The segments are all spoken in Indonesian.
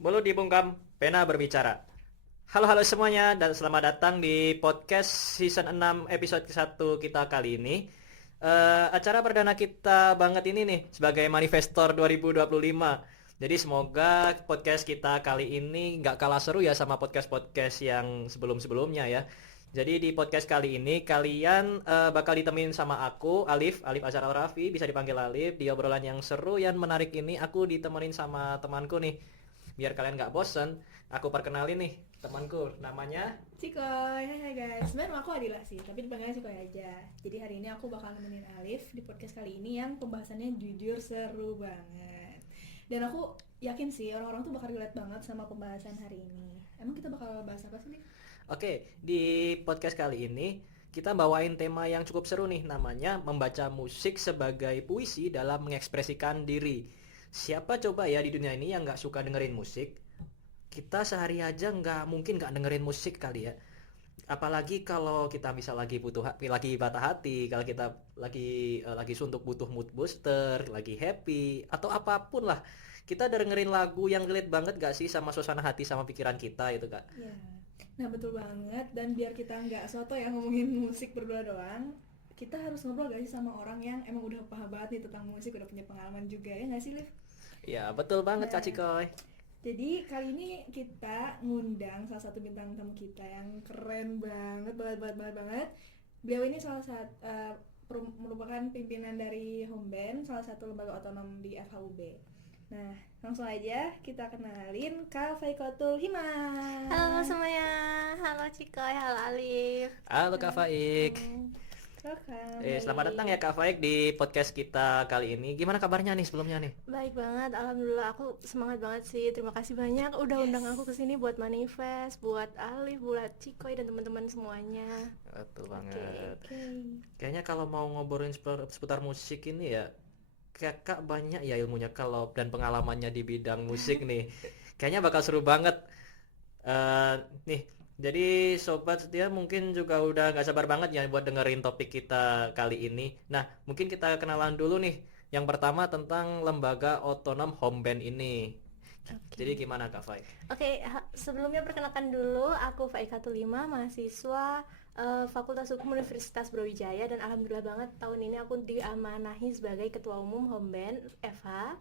Mulut dibungkam, pena berbicara. Halo semuanya dan selamat datang di podcast season 6 episode ke-1 kita kali ini. Acara perdana kita banget ini nih sebagai Manifestor 2025. Jadi semoga podcast kita kali ini nggak kalah seru ya sama podcast-podcast yang sebelum-sebelumnya ya. Jadi di podcast kali ini kalian bakal ditemenin sama aku, Alif Azhar Al-Rafi, bisa dipanggil Alif. Di obrolan yang seru yang menarik ini aku ditemenin sama temanku nih. Biar kalian nggak bosen, aku perkenalin nih temanku, namanya Cikoy, hai guys. Sebenarnya aku Adila sih, tapi dipanggilnya Cikoy aja. Jadi hari ini aku bakal nemenin Alif di podcast kali ini yang pembahasannya jujur seru banget. Dan aku yakin sih orang-orang tuh bakal relate banget sama pembahasan hari ini. Emang kita bakal bahas apa sih, Dik? Oke, di podcast kali ini kita bawain tema yang cukup seru nih, namanya membaca musik sebagai puisi dalam mengekspresikan diri. Siapa coba ya di dunia ini yang nggak suka dengerin musik? Kita sehari aja mungkin nggak dengerin musik kali ya. Apalagi kalau kita bisa lagi patah hati, kalau kita lagi suntuk butuh mood booster, lagi happy atau apapun lah. Kita dengerin lagu yang relate banget gak sih sama suasana hati sama pikiran kita itu kak? Ya. Nah, betul banget. Dan biar kita nggak soto ya ngomongin musik berdua doang, kita harus ngobrol gak sih sama orang yang emang udah paham banget nih tentang musik, udah punya pengalaman juga ya nggak sih, Liv? Ya betul banget Kak Nah, Cikoy. jadi kali ini kita ngundang salah satu bintang tamu kita yang keren banget. Beliau ini merupakan pimpinan dari Home Band, salah satu lembaga otonom di FHUB. Nah, langsung aja kita kenalin Kak Faikotul Halo Himan. semuanya, halo Cikoy, halo Alif. Halo Kak Faik. Welcome. Selamat datang ya Kak Faik di podcast kita kali ini. Gimana kabarnya nih sebelumnya nih? Baik banget, alhamdulillah aku semangat banget sih. Terima kasih banyak udah undang aku ke sini buat manifest, buat Alif, buat Cikoy dan teman-teman semuanya. Betul Oke. banget. Oke. Kayaknya kalau mau ngobrolin seputar musik ini ya, kakak banyak ya ilmunya kalau dan pengalamannya di bidang musik nih. Kayaknya bakal seru banget. Nih, jadi sobat setia mungkin juga udah gak sabar banget ya buat dengerin topik kita kali ini. Nah, mungkin kita kenalan dulu nih. Yang pertama tentang lembaga otonom Home Band ini. Jadi gimana Kak Fai? Oke, sebelumnya perkenalkan dulu, aku Faikatul Lima, mahasiswa Fakultas Hukum Universitas Brawijaya, dan alhamdulillah banget tahun ini aku diamanahi sebagai Ketua Umum Home Band FH.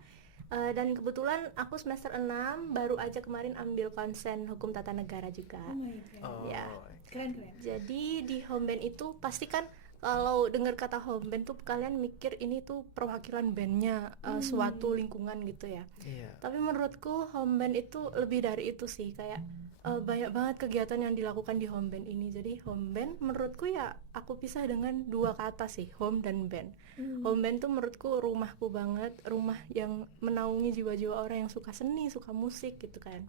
Dan kebetulan aku semester 6 baru aja kemarin ambil konsen hukum tata negara juga. Oh my god. Ya. Keren. Jadi di home band itu pasti kan kalau dengar kata home band tuh kalian mikir ini tuh perwakilan bandnya suatu lingkungan gitu ya. Iya. Tapi menurutku home band itu lebih dari itu sih, kayak banyak banget kegiatan yang dilakukan di home band ini. Jadi home band menurutku ya aku pisah dengan dua kata sih, home dan band. Home band tuh menurutku rumahku banget, rumah yang menaungi jiwa-jiwa orang yang suka seni, suka musik gitu kan.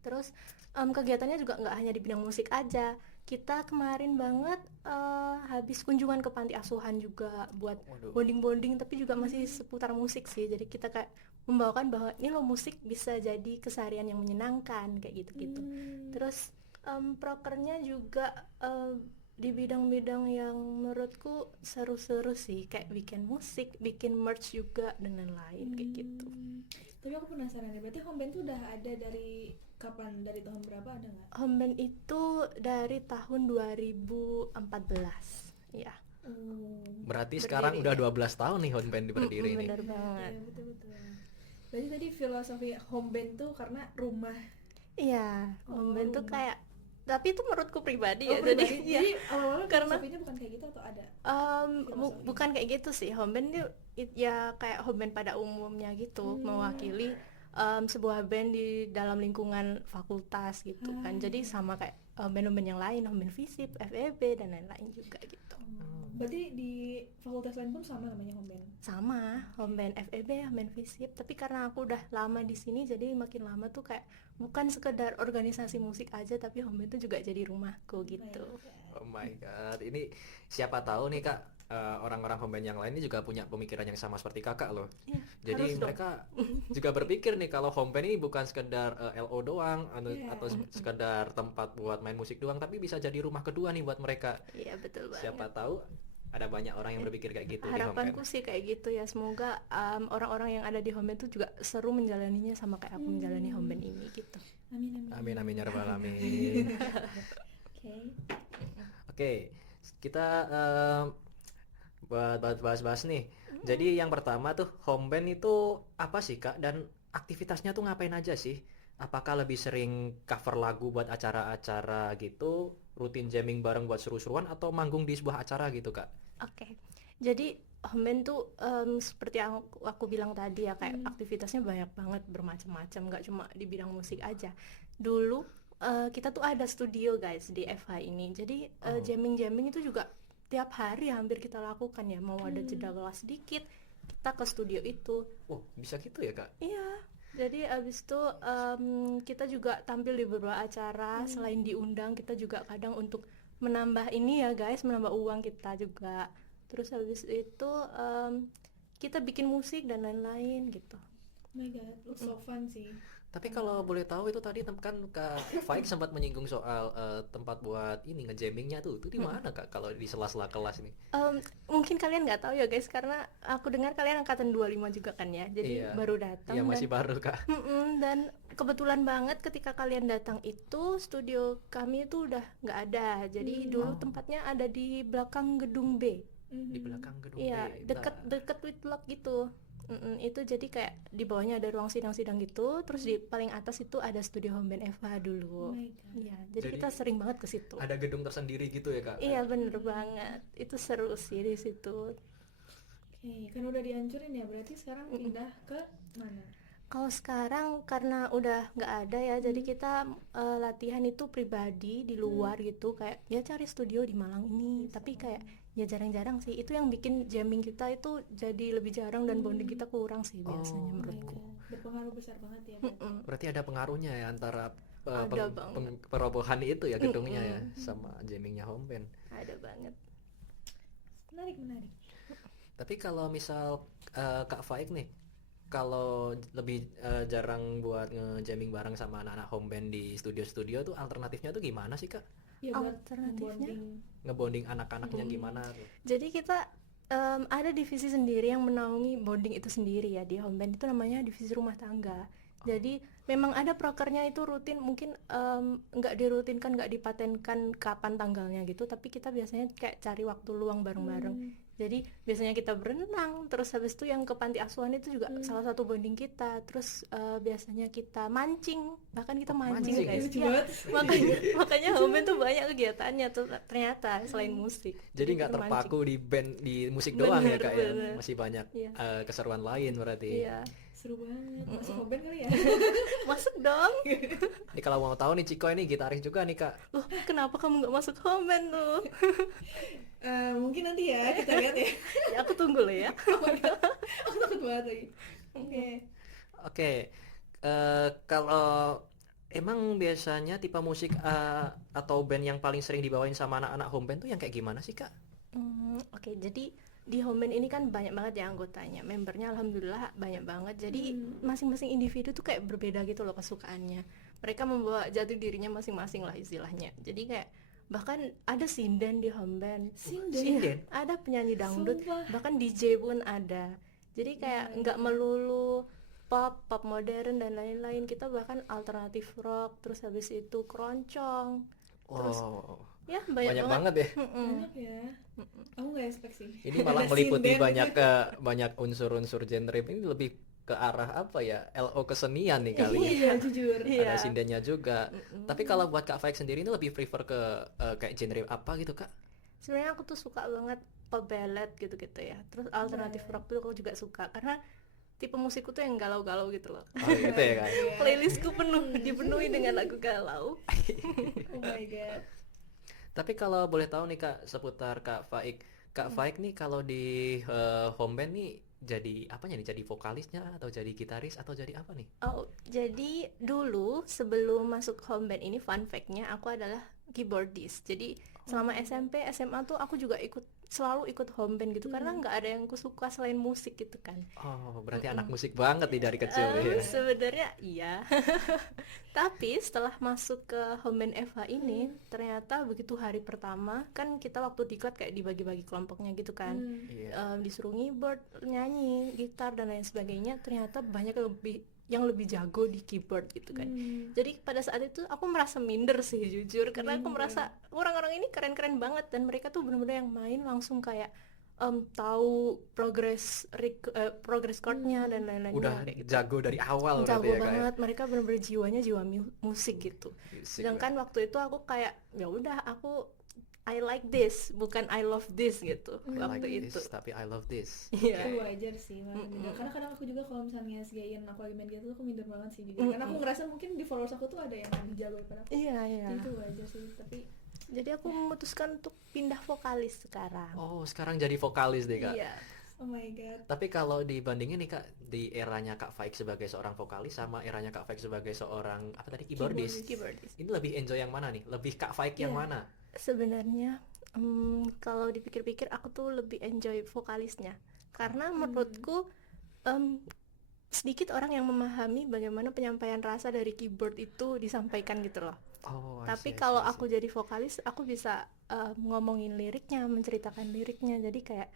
Terus kegiatannya juga nggak hanya di bidang musik aja. Kita kemarin banget habis kunjungan ke panti asuhan juga buat bonding-bonding, tapi juga masih seputar musik sih. Jadi kita kayak membawakan bahwa ini loh musik bisa jadi keseharian yang menyenangkan kayak gitu-gitu. Terus prokernya juga di bidang-bidang yang menurutku seru-seru sih, kayak bikin musik, bikin merch juga dan lain-lain kayak gitu. Tapi aku penasaran ya, berarti home band tuh udah ada dari kapan? Dari tahun berapa, ada nggak? Home band itu dari tahun 2014. Ya. Berarti sekarang udah 12 tahun nih Home Band berdiri nih. Bener banget. Ya, betul. Berarti tadi filosofi home band tuh karena rumah. Iya, home band tuh kayak, tapi itu menurutku pribadi ya. Pribadi. Jadi Jadi awal-awal karena filosofinya bukan kayak gitu atau ada? bukan kayak gitu sih. Home band itu ya kayak home band pada umumnya gitu, mewakili sebuah band di dalam lingkungan fakultas gitu kan. Jadi sama kayak band-band yang lain, home band FISIP, FEB dan lain-lain juga gitu. Berarti di fakultas lain pun sama namanya home band? Sama, home band FEB, home band FISIP. Tapi karena aku udah lama di sini, jadi makin lama tuh kayak bukan sekedar organisasi musik aja, tapi home band tuh juga jadi rumahku gitu. Oh my god, ini siapa tahu nih Kak, orang-orang Home Band yang lain ini juga punya pemikiran yang sama seperti kakak loh. Ya, Jadi mereka juga berpikir nih kalau Home Band ini bukan sekedar LO doang atau sekedar tempat buat main musik doang, tapi bisa jadi rumah kedua nih buat mereka. Iya betul banget. Siapa tahu Ada banyak orang yang berpikir kayak gitu di home band. Harapanku sih kayak gitu ya, semoga orang-orang yang ada di home band tuh juga seru menjalaninya sama kayak aku menjalani home band ini gitu. Amin amin. Amin amin ya rabbal alamin. Oke. Oke, kita buat bahas-bahas nih. Jadi yang pertama tuh home band itu apa sih Kak? Dan aktivitasnya tuh ngapain aja sih? Apakah lebih sering cover lagu buat acara-acara gitu, rutin jamming bareng buat seru-seruan, atau manggung di sebuah acara gitu Kak? Oke. Jadi home band tuh seperti yang aku bilang tadi ya, kayak aktivitasnya banyak banget, bermacam-macam, nggak cuma di bidang musik aja. Dulu kita tuh ada studio guys di FH ini. Jadi jamming-jamming itu juga tiap hari hampir kita lakukan ya. Mau ada jeda kelas sedikit, kita ke studio itu. Oh, bisa gitu ya Kak? Iya. Jadi abis itu kita juga tampil di beberapa acara. Selain diundang, kita juga kadang untuk menambah ini ya guys, menambah uang kita juga. Terus habis itu kita bikin musik dan lain-lain gitu. Oh my god, looks so fun sih. Tapi kalau boleh tahu itu tadi kan Kak Faik sempat menyinggung soal tempat buat ini ngejammingnya tuh. Itu di mana Kak kalau di sela-sela kelas nih? Mungkin kalian nggak tahu ya guys, karena aku dengar kalian angkatan 25 juga kan ya. Jadi Iya. baru datang Iya masih baru Kak. dan kebetulan banget ketika kalian datang itu studio kami itu udah nggak ada. Jadi dulu tempatnya ada di belakang gedung B. Di belakang gedung Iya, B. deket Whitlock gitu. Itu jadi kayak di bawahnya ada ruang sidang-sidang gitu, terus di paling atas itu ada studio home band FH Oh dulu. my god. Iya, jadi Jadi kita sering banget ke situ. Ada gedung tersendiri gitu ya Kak? Iya, bener banget. Itu seru sih di situ. Oke, kan udah dihancurin ya, berarti sekarang pindah ke mana? Kalau sekarang karena udah nggak ada ya, jadi kita latihan itu pribadi di luar gitu, kayak ya cari studio di Malang ini. Tapi kayak ya jarang-jarang sih. Itu yang bikin jamming kita itu jadi lebih jarang dan bonding kita kurang sih biasanya Oh my menurutku. god, berpengaruh besar banget ya berarti. Berarti ada pengaruhnya ya antara Ada banget. perobohan itu ya gedungnya ya sama jammingnya home band. Ada banget. Menarik. Tapi kalau misal Kak Faik nih, kalau lebih jarang buat nge-jamming bareng sama anak-anak home band di studio-studio tuh alternatifnya tuh gimana sih Kak? Ya buat Alternatifnya? bonding. Ngebonding anak-anaknya gimana tuh? Jadi kita ada divisi sendiri yang menaungi bonding itu sendiri ya di home band, itu namanya divisi rumah tangga. Jadi memang ada prokernya itu rutin, mungkin nggak dirutinkan, nggak dipatenkan kapan tanggalnya gitu, tapi kita biasanya kayak cari waktu luang bareng-bareng. Jadi biasanya kita berenang, terus habis itu yang ke panti asuhan itu juga salah satu bonding kita. Terus biasanya kita mancing, bahkan kita mancing mancing? guys. Lucu Iya, banget. makanya home band tuh banyak kegiatannya tuh ternyata selain musik. Jadi nggak kita mancing. terpaku di band di musik doang ya Kak ya? Bener. Masih banyak Iya. keseruan lain berarti. Iya, Seru banget. Masuk home band kali ya? masuk dong. Ini kalau mau tahu nih Ciko ini gitaris juga nih Kak. Loh, kenapa kamu nggak masuk home band tuh? Mungkin nanti ya kita lihat ya. Ya aku tunggu loh ya. Aku takut banget lagi. Oke. Oke, kalau emang biasanya tipe musik atau band yang paling sering dibawain sama anak-anak home band tuh yang kayak gimana sih Kak? Oke, jadi di home band ini kan banyak banget ya anggotanya, membernya alhamdulillah banyak banget. Jadi masing-masing individu tuh kayak berbeda gitu loh kesukaannya. Mereka membawa jati dirinya masing-masing lah istilahnya. Jadi kayak bahkan ada sinden di home band. Sinden? Iya, ada penyanyi dangdut, Sumpah. bahkan DJ pun ada. Jadi kayak nggak melulu pop modern dan lain-lain. Kita bahkan alternatif rock, terus habis itu keroncong. Terus Wow, ya banyak banyak banget ya. Banyak ya. Aku nggak expect sih. Ini malah Ada meliputi sinden. banyak unsur-unsur genre. Ini lebih ke arah apa ya? LO kesenian nih kali ya. Iya, jujur. Ada sindennya juga. Tapi kalau buat Kak Faik sendiri ini lebih prefer ke kayak genre apa gitu Kak? Sebenarnya aku tuh suka banget pop ballad gitu-gitu ya. Terus alternatif rock tuh aku juga suka karena tipe musikku tuh yang galau-galau gitu loh. Oh gitu ya Kak. Playlistku dipenuhi dengan lagu galau. Oh my god. Tapi kalau boleh tahu nih Kak seputar Kak Faik. Kak Faik nih kalau di home band nih jadi apanya nih? Jadi vokalisnya atau jadi gitaris atau jadi apa nih? Oh, jadi dulu sebelum masuk home band ini fun fact-nya aku adalah keyboardist. Jadi selama SMP, SMA tuh aku juga selalu ikut home band gitu karena nggak ada yang aku suka selain musik gitu kan. Oh, berarti anak musik banget nih dari kecil ya. Sebenarnya iya. Tapi setelah masuk ke home band FH ini, ternyata begitu hari pertama kan kita waktu diklat kayak dibagi-bagi kelompoknya gitu kan. Iya. Disuruh keyboard, nyanyi, gitar dan lain sebagainya. Ternyata banyak yang lebih jago di keyboard gitu kan. Jadi pada saat itu aku merasa minder sih jujur karena aku merasa orang-orang ini keren-keren banget dan mereka tuh benar-benar yang main langsung kayak tahu progress chordnya dan lain-lainnya. Udah kayak gitu. jago dari awal Jago berarti ya, Kak, ya? banget, mereka benar-benar jiwanya jiwa musik gitu. Musik, Sedangkan waktu itu aku kayak ya udah aku I like this, bukan I love this gitu I like waktu this, itu. tapi I love this. Iya. Itu wajar sih, karena kadang aku juga kalau misalnya segain aku lagi main gitu aku minder banget sih jujur. Karena aku ngerasa mungkin di followers aku tuh ada yang lebih jago daripada aku. Iya, iya. Itu wajar sih, tapi Jadi aku memutuskan untuk pindah vokalis sekarang. Oh, sekarang jadi vokalis deh, Kak. Iya. oh my god. Tapi kalau dibandingin nih, Kak, di eranya Kak Faik sebagai seorang vokalis sama eranya Kak Faik sebagai seorang apa tadi, keyboardist. Keyboardist. Ini lebih enjoy yang mana nih? Lebih Kak Faik yang Iya. mana? Sebenarnya kalau dipikir-pikir aku tuh lebih enjoy vokalisnya karena menurutku sedikit orang yang memahami bagaimana penyampaian rasa dari keyboard itu disampaikan gitu loh. Oh, Tapi I see, kalau I see. aku jadi vokalis aku bisa ngomongin liriknya, menceritakan liriknya, jadi kayak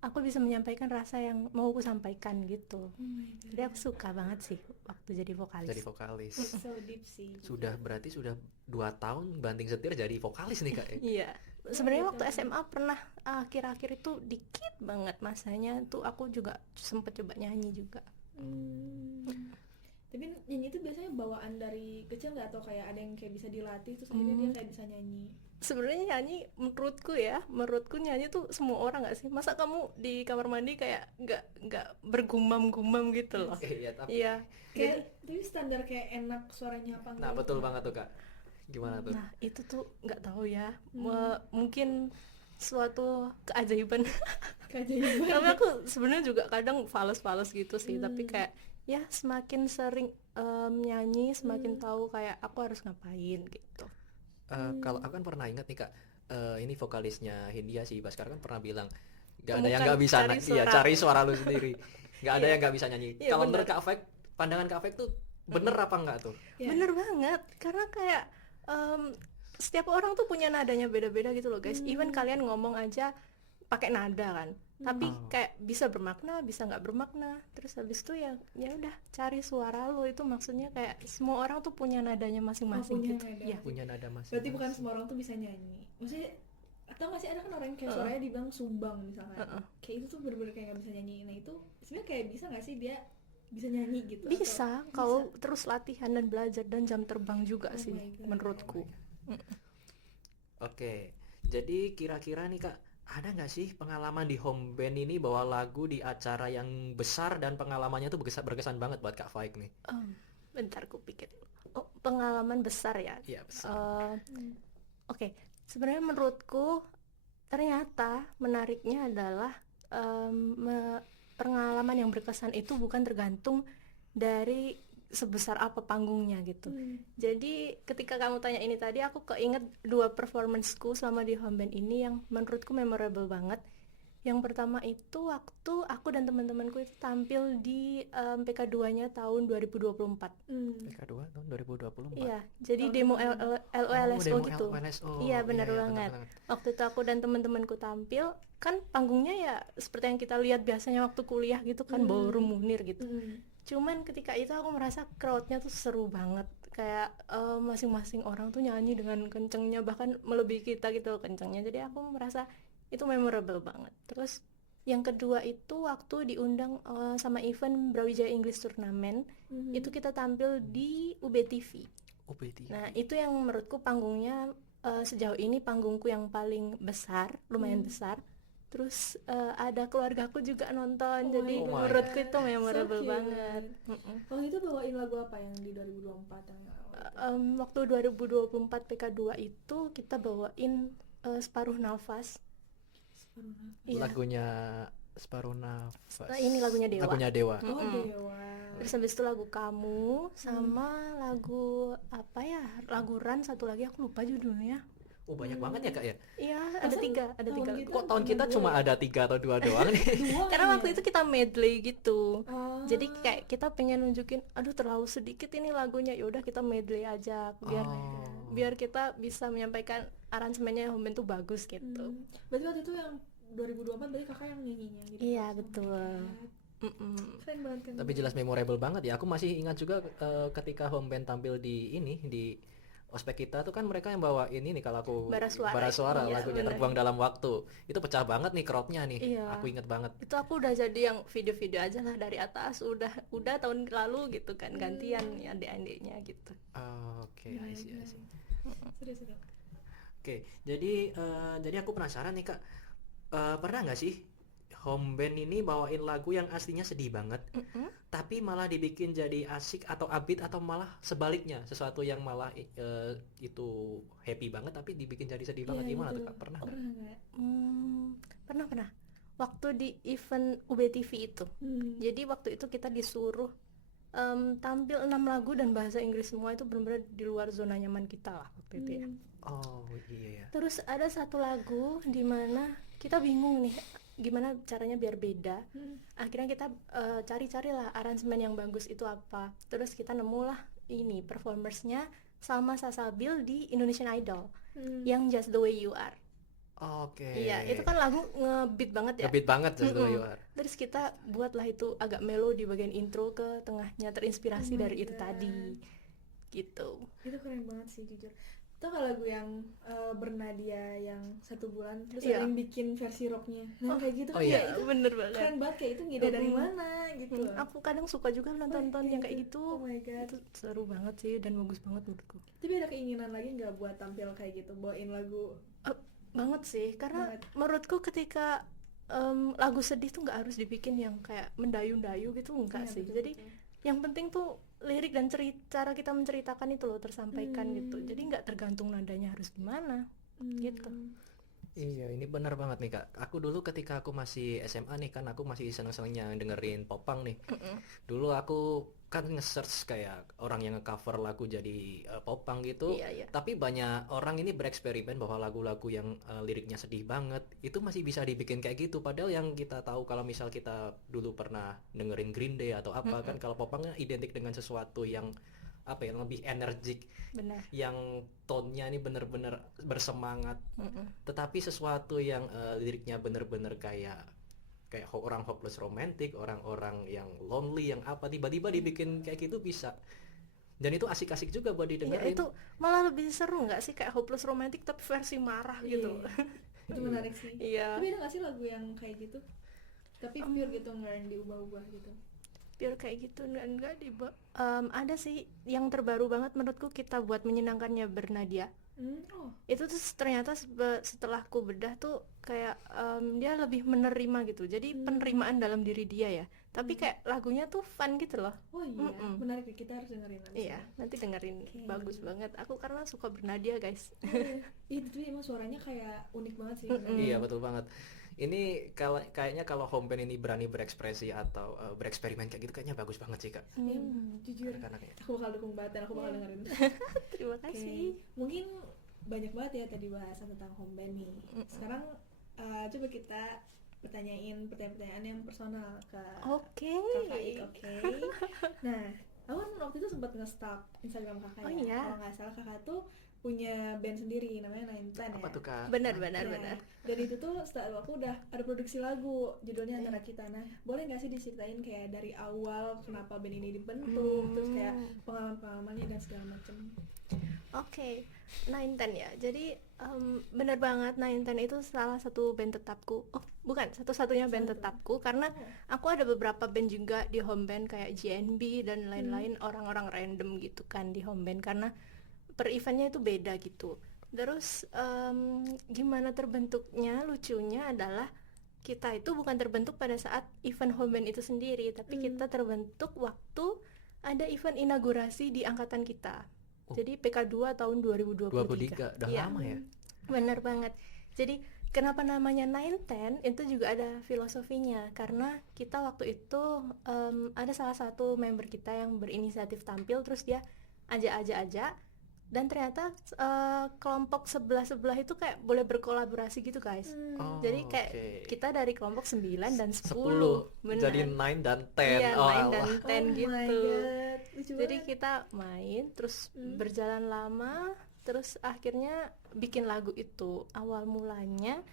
aku bisa menyampaikan rasa yang mau aku sampaikan gitu. Oh my god. Jadi aku suka banget sih waktu jadi vokalis. Jadi vokalis. It's so deep sih. Berarti sudah 2 tahun banting setir jadi vokalis nih, Kak, ya? Iya. Sebenarnya waktu SMA pernah akhir-akhir itu dikit banget masanya tuh aku juga sempet coba nyanyi juga. Tapi nyanyi itu biasanya bawaan dari kecil nggak, atau kayak ada yang kayak bisa dilatih terus akhirnya dia kayak bisa nyanyi? Sebenarnya nyanyi menurutku nyanyi tuh semua orang nggak sih? Masa kamu di kamar mandi kayak nggak bergumam-gumam gitu loh? Iya, tapi Iya. Kayak tapi standar kayak enak suaranya apa enggak? nah, betul banget tuh, Kak. Gimana tuh? Nah itu tuh nggak tahu ya. Mungkin suatu keajaiban. Keajaiban. Tapi aku sebenarnya juga kadang fales-fales gitu sih. Tapi kayak ya semakin sering nyanyi semakin tahu kayak aku harus ngapain gitu. Kalau aku kan pernah ingat nih, Kak, ini vokalisnya Hindia si Baskara kan pernah bilang nggak ada Temukan, yang nggak bisa cari iya, suara. cari suara lu sendiri. Nggak ada yang nggak bisa nyanyi. Iya, Kalau menurut benar. Kak Faik, pandangan Kak Faik tuh bener apa enggak tuh? Ya. Bener banget, karena kayak setiap orang tuh punya nadanya beda-beda gitu loh guys. Even kalian ngomong aja pakai nada kan, tapi kayak bisa bermakna, bisa nggak bermakna. Terus habis itu ya udah cari suara lo, itu maksudnya kayak semua orang tuh punya nadanya masing-masing punya gitu. nada. Iya. Punya nada masing. Berarti bukan semua orang tuh bisa nyanyi. Maksudnya atau nggak sih ada kan orang yang kayak suaranya dibilang sumbang misalkan. Kayak itu tuh bener-bener kayak nggak bisa nyanyi. Nah itu sebenarnya kayak bisa nggak sih dia bisa nyanyi gitu? Bisa Atau kalau terus latihan dan belajar dan jam terbang juga Oh sih my God. menurutku. Oke, jadi kira-kira nih, Kak, ada nggak sih pengalaman di home band ini bawa lagu di acara yang besar dan pengalamannya tuh berkesan banget buat Kak Faik nih? Bentar ku pikir. Oh, pengalaman besar ya. Iya, besar. Oke, sebenarnya menurutku ternyata menariknya adalah pengalaman yang berkesan itu bukan tergantung dari sebesar apa panggungnya gitu. Jadi ketika kamu tanya ini tadi, aku keinget 2 performanceku selama di home band ini yang menurutku memorable banget. Yang pertama itu waktu aku dan teman-temanku itu tampil di PK2-nya tahun 2024. PK2 tahun 2024. Iya, jadi demo LOLSO demo gitu. LOLSO. Iya, benar Iya, banget. benar. Waktu itu aku dan teman-temanku tampil, kan panggungnya ya seperti yang kita lihat biasanya waktu kuliah gitu kan, ballroom Munir gitu. Cuman ketika itu aku merasa crowdnya tuh seru banget, kayak masing-masing orang tuh nyanyi dengan kencengnya, bahkan melebihi kita gitu loh kencengnya. Jadi aku merasa itu memorable banget. Terus yang kedua itu waktu diundang sama event Brawijaya English Tournament, itu kita tampil di UBTV. UBT. Nah itu yang menurutku panggungnya sejauh ini panggungku yang paling besar, lumayan besar. Terus ada keluargaku juga nonton, jadi my God. menurutku itu memorable So cute. banget. Waktu itu bawain lagu apa yang di 2024 yang Waktu 2024 PK2 itu kita bawain Separuh Nafas. Iya. Lagunya Separuh Nafas. Nah, ini lagunya Dewa. Lagunya Dewa. Oh Dewa. Terus habis itu lagu Kamu sama lagu apa ya? Lagu Run satu lagi aku lupa judulnya. Oh banyak banget ya Kak ya. Iya, ada Masa tiga, ada tahun tiga. kita Kok tahun kita dua cuma ya? ada 3 atau 2 doang nih? Dua Karena kan waktu ya? itu kita medley gitu. Ah. Jadi kayak kita pengen nunjukin, aduh terlalu sedikit ini lagunya, ya udah kita medley aja biar Oh. biar kita bisa menyampaikan aransemennya Home Band tuh bagus gitu. Berarti waktu itu yang 2024 berarti kakak yang nyanyinya gitu. Iya, pas betul. Home Band. Keren banget kan. Tapi jelas memorable banget ya. Aku masih ingat juga ketika Home Band tampil di ospek kita tuh kan mereka yang bawain ini kalau aku Bara Suara. Bara Suara, Iya, lagunya bener. Terbuang Dalam Waktu. Itu pecah banget nih crowdnya nih. Iya. Aku inget banget. Itu aku udah jadi yang video-video aja lah dari atas, udah tahun lalu gitu kan, gantian ya adik-adiknya gitu. Oh, oke, I see, I see. Seru-seru. Oke, jadi aku penasaran nih Kak. Pernah nggak sih Home Band ini bawain lagu yang aslinya sedih banget, tapi malah dibikin jadi asik atau upbeat atau malah sebaliknya, sesuatu yang malah itu happy banget tapi dibikin jadi sedih banget. Iya, Gimana gitu. tuh Kak? Pernah nggak? Pernah nggak? Pernah. Waktu di event UBTV itu. Jadi waktu itu kita disuruh tampil 6 lagu dan bahasa Inggris semua, itu benar-benar di luar zona nyaman kita lah waktu itu ya. Oh iya ya. Terus ada satu lagu di mana kita bingung nih gimana caranya biar beda. Akhirnya kita cari-carilah aransemen yang bagus itu apa. Terus kita nemulah ini performersnya Salma Salsabil di Indonesian Idol yang Just the Way You Are. Oke. Iya, itu kan lagu ngebeat banget ya. Ngebeat banget Just the Way You Are. Terus kita buatlah itu agak melo di bagian intro, ke tengahnya terinspirasi Oh my dari itu God. tadi. Gitu. Itu keren banget sih jujur. Tau gak lagu yang Bernadia yang 1 bulan terus Iya. ada yang bikin versi rocknya, nah kayak gitu Oh kan iya. ya, itu Bener banget. keren banget, kayak itu ngide dari mana gitu. Aku kadang suka juga nonton-nonton yang kayak gitu. Oh my God. Itu seru banget sih dan bagus banget menurutku. Tapi ada keinginan lagi nggak buat tampil kayak gitu, bawain lagu? Banget sih, karena Banget. menurutku ketika lagu sedih tuh nggak harus dibikin yang kayak mendayu-dayu gitu, enggak Iya, sih. betul, Jadi betul. yang penting tuh lirik dan cara kita menceritakan itu loh tersampaikan gitu. Jadi nggak tergantung nadanya harus gimana gitu. Iya, ini benar banget nih Kak. Aku dulu ketika aku masih SMA nih kan, aku masih seneng-senengnya dengerin popang nih. Dulu aku kan nge-search kayak orang yang nge-cover lagu jadi popang gitu. Iya. Tapi banyak orang ini bereksperimen bahwa lagu-lagu yang liriknya sedih banget itu masih bisa dibikin kayak gitu. Padahal yang kita tahu kalau misal kita dulu pernah dengerin Green Day atau apa kan, kalau popangnya identik dengan sesuatu yang apa ya, lebih energik, Benar. yang tone-nya ini bener-bener bersemangat. Tetapi sesuatu yang liriknya bener-bener kayak orang hopeless romantic, orang-orang yang lonely, yang apa, tiba-tiba dibikin kayak gitu bisa. Dan itu asik-asik juga buat Iya, didengerin. itu malah lebih seru nggak sih, kayak hopeless romantic tapi versi marah gitu. Itu menarik sih. Iya. Tapi ada nggak sih lagu yang kayak gitu tapi pure gitu, nggak yang diubah-ubah gitu? Biar kayak gitu enggak ada sih yang terbaru banget menurutku, kita buat menyenangkannya Bernadia. Oh Itu tuh ternyata setelah ku bedah tuh kayak dia lebih menerima gitu, jadi penerimaan dalam diri dia ya, tapi kayak lagunya tuh fun gitu loh. oh iya, menarik, kita harus dengerin nanti. Iya, nanti dengerin. Oke. Bagus banget, aku karena suka Bernadia guys. Oh, iya. Itu tuh emang suaranya kayak unik banget sih. Iya, betul banget. Ini kayaknya kalau Home Band ini berani berekspresi atau bereksperimen kayak gitu, kayaknya bagus banget sih Kak. Iya, jujur Anak-anaknya. aku bakal dukung banget dan aku bakal dengerin. Terima Oke, kasih. mungkin banyak banget ya tadi bahasan tentang Home Band nih. Sekarang coba kita pertanyaan-pertanyaan yang personal ke Oke. Kakak Ik, oke? Nah, aku kan waktu itu sempat nge-stalk Instagram kakak Oh ya. iya? Kalau nggak salah kakak tuh punya band sendiri namanya Nine Ten Apa ya. tuh Kak? Benar. Nah, dan itu tuh setelah aku udah ada produksi lagu judulnya Antara Kita. Nah, boleh nggak sih diceritain kayak dari awal kenapa band ini dibentuk, terus kayak pengalaman-pengalamannya dan segala macem. Oke, Nine Ten ya. Jadi bener banget, Nine Ten itu salah satu band tetapku. Oh, bukan satu-satunya band tetapku, karena aku ada beberapa band juga di home band kayak GNB dan lain-lain, orang-orang random gitu kan di home band, karena per eventnya itu beda gitu. Terus gimana terbentuknya? Lucunya adalah kita itu bukan terbentuk pada saat event home band itu sendiri, tapi kita terbentuk waktu ada event inaugurasi di angkatan kita. Jadi PK2 tahun 2023. 23, udah Iya. lama ya? Bener banget. Jadi kenapa namanya 910 itu juga ada filosofinya, karena kita waktu itu ada salah satu member kita yang berinisiatif tampil, terus dia ajak dan ternyata kelompok sebelah itu kayak boleh berkolaborasi gitu guys. Oh, Jadi kayak oke. kita dari kelompok 9 dan 10, 10 benar. jadi 9 dan 10. Iya, Oh, 9 dan Allah. 10 Oh my gitu. God, lucu Jadi banget. kita main terus berjalan lama, terus akhirnya bikin lagu itu. Awal mulanya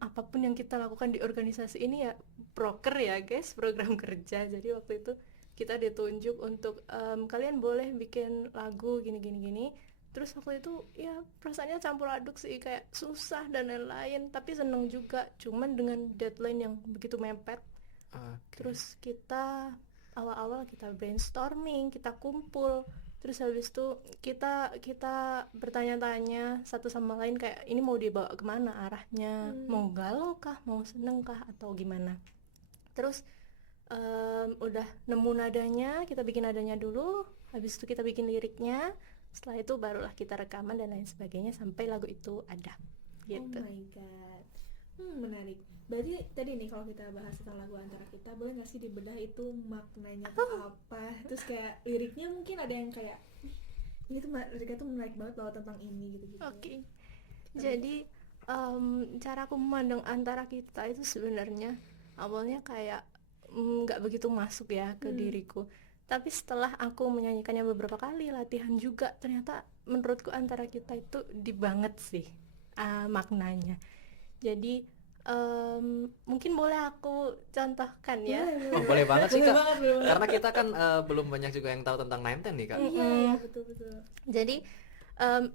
apapun yang kita lakukan di organisasi ini ya proker ya guys, program kerja. Jadi waktu itu kita ditunjuk untuk kalian boleh bikin lagu gini. Terus waktu itu ya perasaannya campur aduk sih, kayak susah dan lain-lain, tapi seneng juga. Cuman dengan deadline yang begitu mepet. Oke. Terus kita awal-awal kita brainstorming, kita kumpul. Terus habis itu kita bertanya-tanya satu sama lain kayak ini mau dibawa kemana arahnya, mau galau kah, mau seneng kah, atau gimana. Terus udah nemu nadanya, kita bikin nadanya dulu, habis itu kita bikin liriknya, setelah itu barulah kita rekaman dan lain sebagainya sampai lagu itu ada gitu. Oh my god, menarik. Berarti tadi nih kalau kita bahas tentang lagu antara kita, boleh nggak sih dibedah itu maknanya tuh apa? Terus kayak liriknya mungkin ada yang kayak ini tuh liriknya tuh menarik banget bahwa tentang ini gitu. Oke. Jadi cara aku memandang antara kita itu sebenarnya awalnya kayak nggak begitu masuk ya ke diriku. Tapi setelah aku menyanyikannya beberapa kali latihan juga, ternyata menurutku antara kita itu deep banget sih maknanya. Jadi mungkin boleh aku contohkan ya. Oh, boleh banget sih Boleh Kak. banget, boleh banget. Karena kita kan belum banyak juga yang tahu tentang 910 nih Kak. Iya, betul. Jadi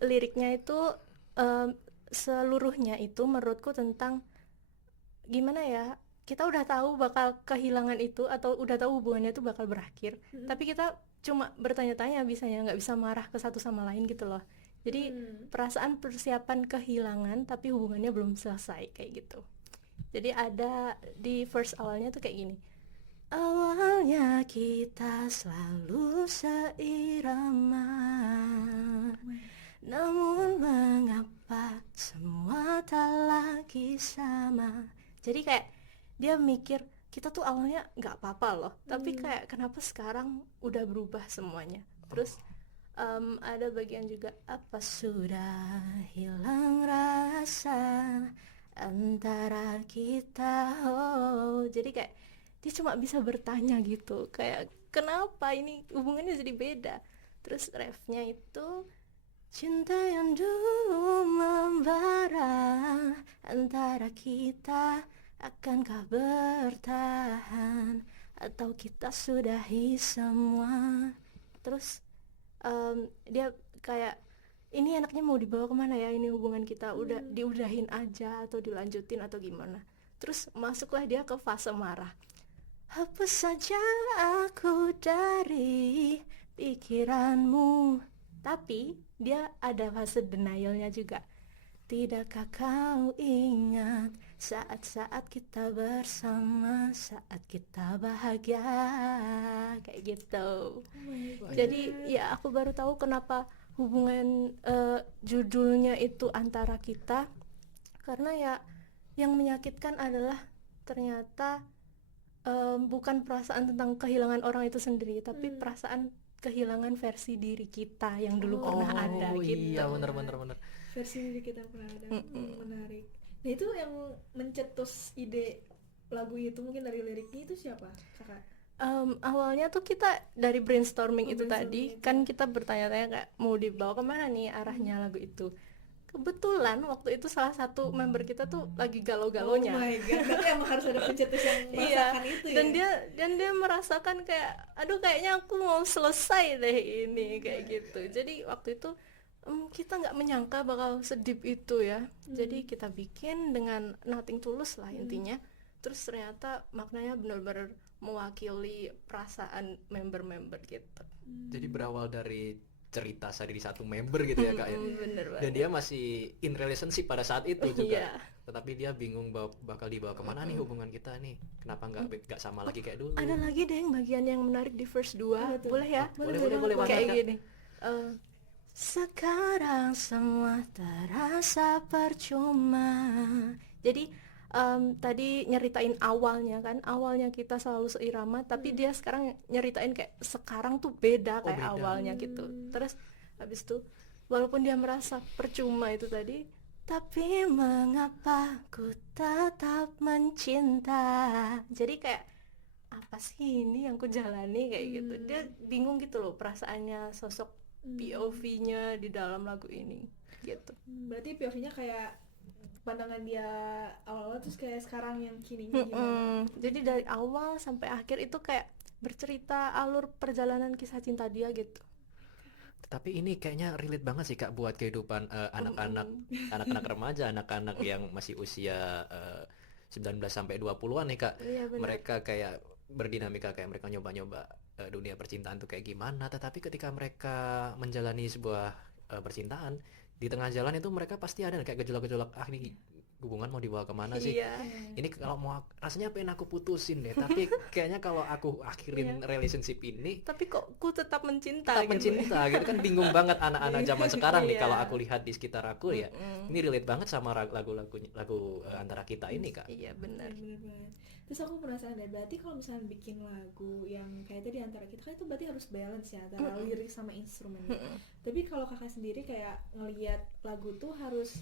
liriknya itu seluruhnya itu menurutku tentang gimana ya, kita udah tahu bakal kehilangan itu atau udah tahu hubungannya itu bakal berakhir, tapi kita cuma bertanya-tanya, bisanya nggak bisa marah ke satu sama lain gitu loh. Jadi perasaan persiapan kehilangan tapi hubungannya belum selesai kayak gitu. Jadi ada di verse awalnya tuh kayak gini. Awalnya kita selalu seirama, namun mengapa semua tak lagi sama. Jadi kayak dia mikir kita tuh awalnya nggak apa-apa loh, tapi kayak kenapa sekarang udah berubah semuanya. Terus ada bagian juga, apa sudah hilang rasa antara kita. Oh, jadi kayak dia cuma bisa bertanya gitu, kayak kenapa ini hubungannya jadi beda. Terus refnya itu, cinta yang dulu membara antara kita, akankah bertahan atau kita sudahi semua. Terus dia kayak ini enaknya mau dibawa kemana ya ini hubungan kita, udah diudahin aja atau dilanjutin atau gimana. Terus masuklah dia ke fase marah. Hapus saja aku dari pikiranmu. Tapi dia ada fase denialnya juga. Tidakkah kau ingat saat-saat kita bersama, saat kita bahagia, kayak gitu. Jadi ya aku baru tahu kenapa hubungan judulnya itu antara kita, karena ya yang menyakitkan adalah ternyata bukan perasaan tentang kehilangan orang itu sendiri, tapi perasaan kehilangan versi diri kita yang dulu pernah ada gitu. Iya, bener. Versi diri kita pernah ada. Menarik. Nah itu yang mencetus ide lagu itu mungkin dari liriknya itu siapa, kakak? Awalnya tuh kita dari brainstorming itu tadi kan kita bertanya-tanya kayak mau dibawa kemana nih arahnya lagu itu. Kebetulan waktu itu salah satu member kita tuh lagi galau-galonya. Oh my god, berarti emang harus ada pencetus yang merasakan itu ya. Dan dia merasakan kayak aduh kayaknya aku mau selesai deh ini kayak gitu. Jadi waktu itu kita nggak menyangka bakal sedip itu ya. Jadi kita bikin dengan nothing tulus lah intinya. Terus ternyata maknanya benar-benar mewakili perasaan member-member gitu. Jadi berawal dari cerita dari satu member gitu ya Kak ya. Bener Dan dia masih in relationship pada saat itu juga. Iya. Tetapi dia bingung bakal dibawa kemana nih hubungan kita nih. Kenapa nggak sama lagi kayak dulu. Ada lagi deh yang bagian yang menarik di verse 2. Boleh ya? Boleh Kayak banget, Kak. gini. Sekarang semua terasa percuma. Jadi tadi nyeritain awalnya kita selalu seirama, tapi dia sekarang nyeritain kayak sekarang tuh beda Oh, kayak beda. awalnya gitu. Terus habis itu walaupun dia merasa percuma itu tadi, tapi mengapa ku tetap mencinta. Jadi kayak apa sih ini yang ku jalani kayak gitu. Dia bingung gitu loh perasaannya sosok POV-nya di dalam lagu ini gitu. Berarti POV-nya kayak pandangan dia awal-awal terus kayak sekarang yang kininya gimana? Jadi dari awal sampai akhir itu kayak bercerita alur perjalanan kisah cinta dia gitu. Tapi ini kayaknya relate banget sih Kak buat kehidupan anak-anak remaja, anak-anak yang masih usia 19 sampai 20-an nih Kak. Iya benar. Mereka kayak berdinamika, kayak mereka nyoba-nyoba dunia percintaan tuh kayak gimana, tetapi ketika mereka menjalani sebuah percintaan, di tengah jalan itu mereka pasti ada kayak gejolak-gejolak, ini hubungan mau dibawa kemana sih? Iya. Ini kalau mau rasanya pengen aku putusin deh, tapi kayaknya kalau aku akhirin relationship ini Tapi kok ku tetap mencinta tetap gitu. mencinta gitu kan, bingung banget anak-anak zaman sekarang nih Iya. kalau aku lihat di sekitar aku ya. Ini relate banget sama lagu antara kita ini Kak. Iya benar. Bener banget. Terus aku penasaran deh, berarti kalau misalnya bikin lagu yang kayak tadi antara kita kan itu berarti harus balance ya antara lirik sama instrumennya. Tapi kalau kakak sendiri kayak ngelihat lagu tuh harus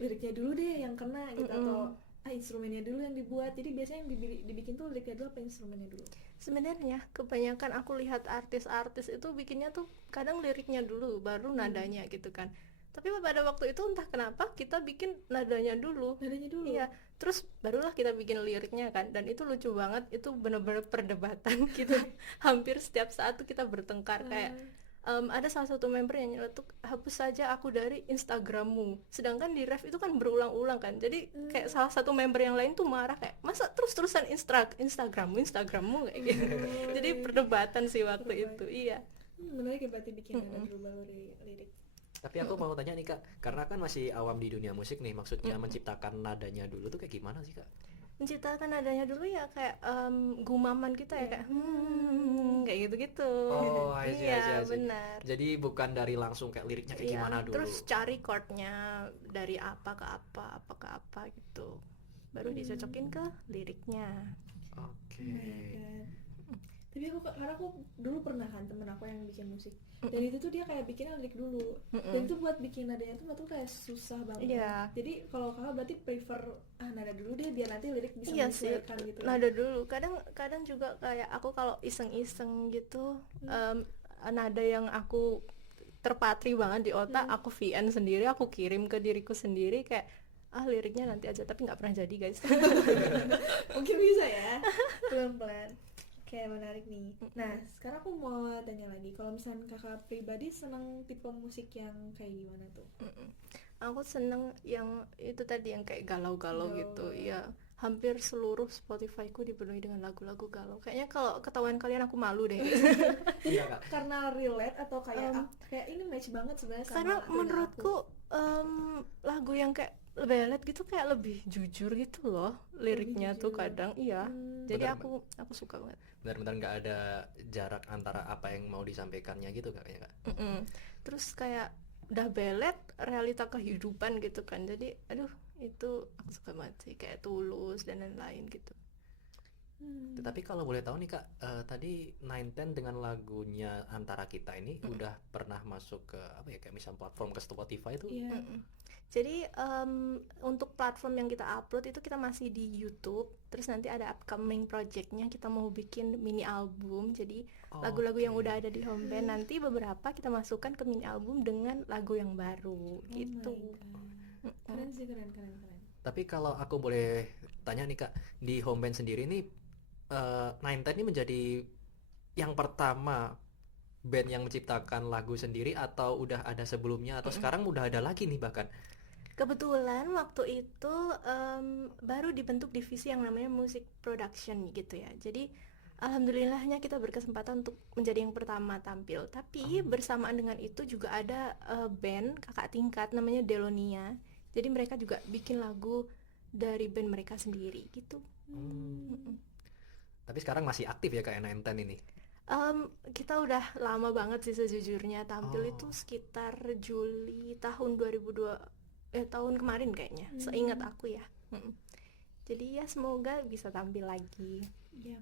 liriknya dulu deh yang kena gitu atau instrumennya dulu yang dibuat. Jadi biasanya yang dibikin tuh liriknya dulu apa instrumennya dulu? Sebenarnya kebanyakan aku lihat artis-artis itu bikinnya tuh kadang liriknya dulu baru nadanya gitu kan. Tapi pada waktu itu entah kenapa kita bikin nadanya dulu. Nadanya dulu. Iya, terus barulah kita bikin liriknya kan. Dan itu lucu banget, itu bener-bener perdebatan kita. Hampir setiap saat tuh kita bertengkar kayak ada salah satu member yang nyeletuk hapus saja aku dari Instagrammu, sedangkan di ref itu kan berulang-ulang kan, jadi kayak salah satu member yang lain tuh marah kayak masa terus-terusan Instagrammu kayak gitu. Jadi perdebatan sih waktu itu. Iya. Menarik ya berarti bikin nada dulu baru lirik. Tapi aku mau tanya nih Kak, karena kan masih awam di dunia musik nih, maksudnya menciptakan nadanya dulu tuh kayak gimana sih Kak? Menciptakan nadanya dulu ya kayak gumaman kita ya kayak kayak gitu-gitu. Oh, I see, I see, Iya I see. benar. Jadi bukan dari langsung kayak liriknya kayak Iya, gimana dulu. terus cari chordnya dari apa ke apa gitu, baru dicocokin ke liriknya. Oke. Kan. Tapi karena aku dulu pernah kan temen aku yang bikin musik dan itu tuh dia kayak bikinnya lirik dulu dan itu buat bikin nadanya tuh menurut kayak susah banget. Iya. Jadi kalau kakak berarti prefer nada dulu deh biar nanti lirik bisa Iya sih, menyesuaikan gitu. nada dulu. Kadang juga kayak aku kalau iseng-iseng gitu, nada yang aku terpatri banget di otak, aku VN sendiri, aku kirim ke diriku sendiri kayak liriknya nanti aja, tapi nggak pernah jadi guys. Mungkin bisa ya pelan-pelan. Oke, menarik nih. Nah, sekarang aku mau tanya lagi, kalau misalnya kakak pribadi seneng tipe musik yang kayak gimana tuh? Aku seneng yang itu tadi yang kayak galau-galau Galau. gitu. Iya, hampir seluruh Spotify-ku dipenuhi dengan lagu-lagu galau. Kayaknya kalau ketahuan kalian aku malu deh. Iya Kak. Karena relate atau kayak kayak ini match banget sebenarnya sama Karena dengan menurutku aku. lagu yang kayak ballad gitu kayak lebih jujur gitu loh liriknya tuh kadang. Iya. Jadi Bener, aku suka banget. Benar-benar nggak ada jarak antara apa yang mau disampaikannya gitu kayaknya Kak. Terus kayak udah ballad realita kehidupan gitu kan, jadi aduh itu aku suka banget sih, kayak Tulus dan lain-lain gitu. Tetapi kalau boleh tahu nih Kak, tadi Nine Ten dengan lagunya Antara Kita ini udah pernah masuk ke apa ya, kayak misal platform ke Spotify itu? Iya. Jadi untuk platform yang kita upload itu kita masih di YouTube. Terus nanti ada upcoming projectnya, kita mau bikin mini album. Jadi lagu-lagu yang udah ada di home band nanti beberapa kita masukkan ke mini album dengan lagu yang baru gitu. Keren sih, keren. Tapi kalau aku boleh tanya nih Kak, di home band sendiri nih Nine Ten ini menjadi yang pertama band yang menciptakan lagu sendiri atau udah ada sebelumnya atau sekarang udah ada lagi nih bahkan? Kebetulan waktu itu baru dibentuk divisi yang namanya music production gitu ya. Jadi alhamdulillahnya kita berkesempatan untuk menjadi yang pertama tampil. Tapi bersamaan dengan itu juga ada band kakak tingkat namanya Delonia. Jadi mereka juga bikin lagu dari band mereka sendiri gitu. Tapi sekarang masih aktif ya kayak Nine Ten ini? Kita udah lama banget sih sejujurnya, tampil itu Oh. sekitar Juli tahun 2002, tahun kemarin kayaknya, seingat aku ya. Mm. Jadi ya semoga bisa tampil lagi. Ya,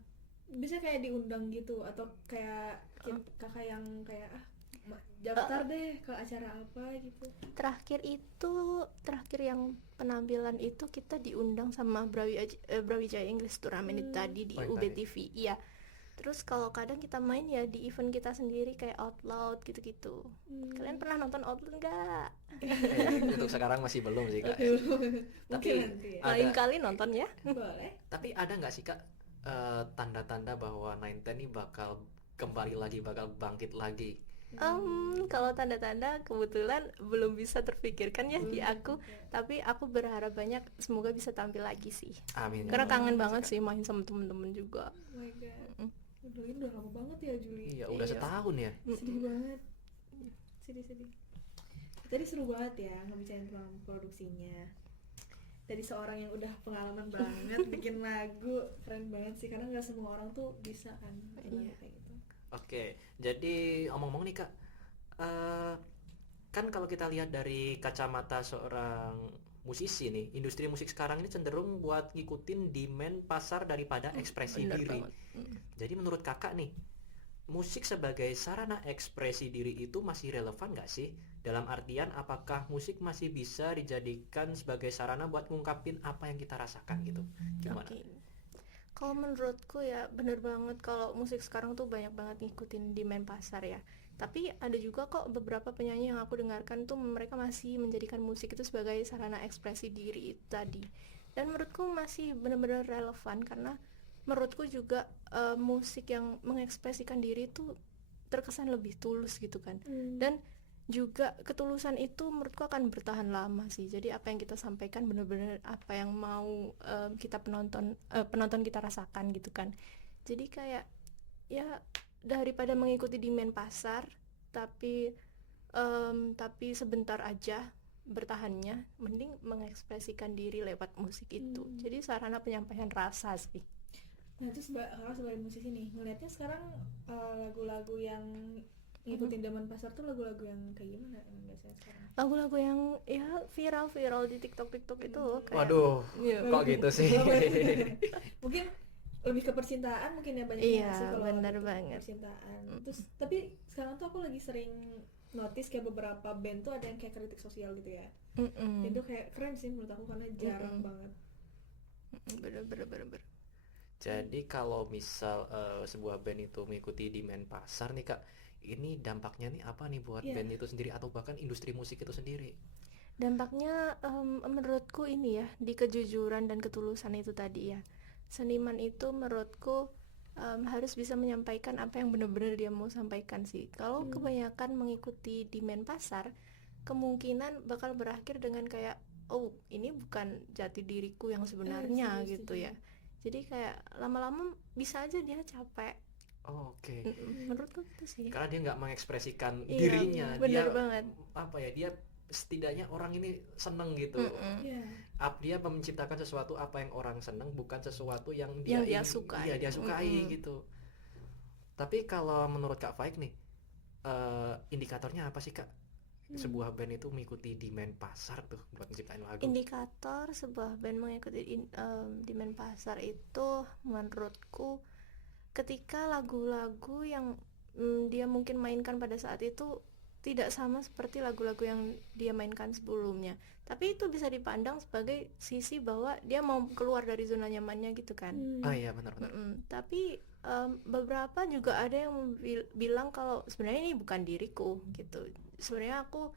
bisa kayak diundang gitu atau kayak kakak yang kayak daftar deh ke acara apa gitu. Terakhir yang penampilan itu kita diundang sama Brawijaya English Turnamen itu tadi di Oh, yang UB tadi. TV. Iya. Terus kalau kadang kita main ya di event kita sendiri kayak Out Loud gitu-gitu. Kalian pernah nonton Out Loud nggak? Untuk sekarang masih belum sih Kak. Mungkin Tapi nanti ya. ada- Lain kali nonton ya. Boleh. Tapi ada nggak sih Kak tanda-tanda bahwa Nine Ten ini bakal kembali lagi, bakal bangkit lagi? Kalau tanda-tanda kebetulan belum bisa terpikirkan ya di aku, tapi aku berharap banyak semoga bisa tampil lagi sih. Amin. Karena kangen banget sih main sama temen-temen juga. Oh my god. Ini udah lama banget ya Juli. Iya, udah Iya. setahun ya. Sedih banget. Sedih. Tadi seru banget ya ngebicarain tentang produksinya. Dari seorang yang udah pengalaman banget bikin lagu, keren banget sih karena nggak semua orang tuh bisa kan bikin lagu Iya. kayak gitu. Oke, jadi omong-omong nih Kak, kan kalau kita lihat dari kacamata seorang musisi nih, industri musik sekarang ini cenderung buat ngikutin demand pasar daripada ekspresi Bener diri. banget. Jadi menurut kakak nih, musik sebagai sarana ekspresi diri itu masih relevan nggak sih? Dalam artian apakah musik masih bisa dijadikan sebagai sarana buat ngungkapin apa yang kita rasakan gitu? Gimana? Oke. Kalau menurutku ya bener banget kalau musik sekarang tuh banyak banget ngikutin demand pasar ya. Tapi ada juga kok beberapa penyanyi yang aku dengarkan tuh mereka masih menjadikan musik itu sebagai sarana ekspresi diri itu tadi. Dan menurutku masih benar-benar relevan karena menurutku juga musik yang mengekspresikan diri itu terkesan lebih tulus gitu kan. Dan juga ketulusan itu menurutku akan bertahan lama sih. Jadi apa yang kita sampaikan benar-benar apa yang mau kita penonton kita rasakan gitu kan. Jadi kayak ya daripada mengikuti demand pasar tapi sebentar aja bertahannya, mending mengekspresikan diri lewat musik itu. Jadi sarana penyampaian rasa sih. Nah terus kakak sebagai musisi nih ngelihatnya sekarang lagu-lagu yang ngikutin zaman pasar tuh lagu-lagu yang kayak gimana yang biasanya sekarang? Lagu-lagu yang ya viral di TikTok itu loh kayak Waduh, iya. kok gitu sih? Mungkin lebih ke percintaan mungkin ya banyak Iya, sih kalau benar gitu, banget. percintaan. Terus tapi sekarang tuh aku lagi sering notice kayak beberapa band tuh ada yang kayak kritik sosial gitu ya. Dan itu kayak keren sih menurut aku karena jarang banget. Bener. Jadi kalau misal sebuah band itu mengikuti demand pasar nih Kak, ini dampaknya nih apa nih buat Iya. band itu sendiri atau bahkan industri musik itu sendiri? Dampaknya menurutku ini ya di kejujuran dan ketulusan itu tadi ya. Seniman itu menurutku harus bisa menyampaikan apa yang benar-benar dia mau sampaikan sih. Kalau kebanyakan mengikuti demand pasar, kemungkinan bakal berakhir dengan kayak oh ini bukan jati diriku yang sebenarnya setuju, gitu setuju. ya. Jadi kayak lama-lama bisa aja dia capek. Oke. Menurutku itu sih. Karena dia nggak mengekspresikan Iya, dirinya, bener dia banget. apa ya? Dia setidaknya orang ini seneng gitu. Iya. Dia menciptakan sesuatu apa yang orang seneng, bukan sesuatu yang Yang dia ingin- sukai. Iya, dia sukai gitu. Tapi kalau menurut Kak Faik nih, indikatornya apa sih Kak? Sebuah band itu mengikuti demand pasar tuh buat menciptain lagu. Indikator sebuah band mengikuti demand pasar itu menurutku ketika lagu-lagu yang dia mungkin mainkan pada saat itu tidak sama seperti lagu-lagu yang dia mainkan sebelumnya, tapi itu bisa dipandang sebagai sisi bahwa dia mau keluar dari zona nyamannya gitu kan. Ah iya benar-benar. Tapi beberapa juga ada yang bilang kalau sebenarnya ini bukan diriku gitu. Sebenarnya aku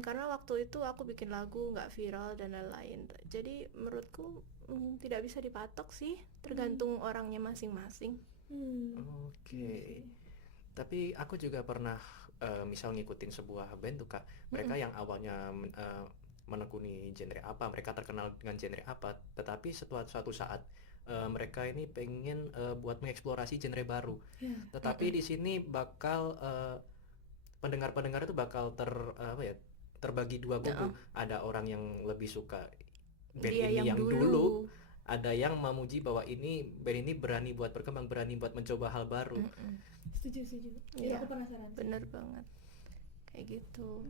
karena waktu itu aku bikin lagu nggak viral dan lain-lain. Jadi menurutku tidak bisa dipatok sih, tergantung orangnya masing-masing. Oke. Tapi aku juga pernah misal ngikutin sebuah band tuh Kak. Mereka yang awalnya menekuni genre apa, mereka terkenal dengan genre apa, tetapi suatu saat mereka ini pengen buat mengeksplorasi genre baru. Tetapi di sini bakal pendengar-pendengar itu bakal terbagi dua kubu. Ada orang yang lebih suka band Dia ini yang yang dulu, ada yang memuji bahwa ini band ini berani buat berkembang, berani buat mencoba hal baru. Setuju. Itu Iya. aku penasaran. Bener banget kayak gitu.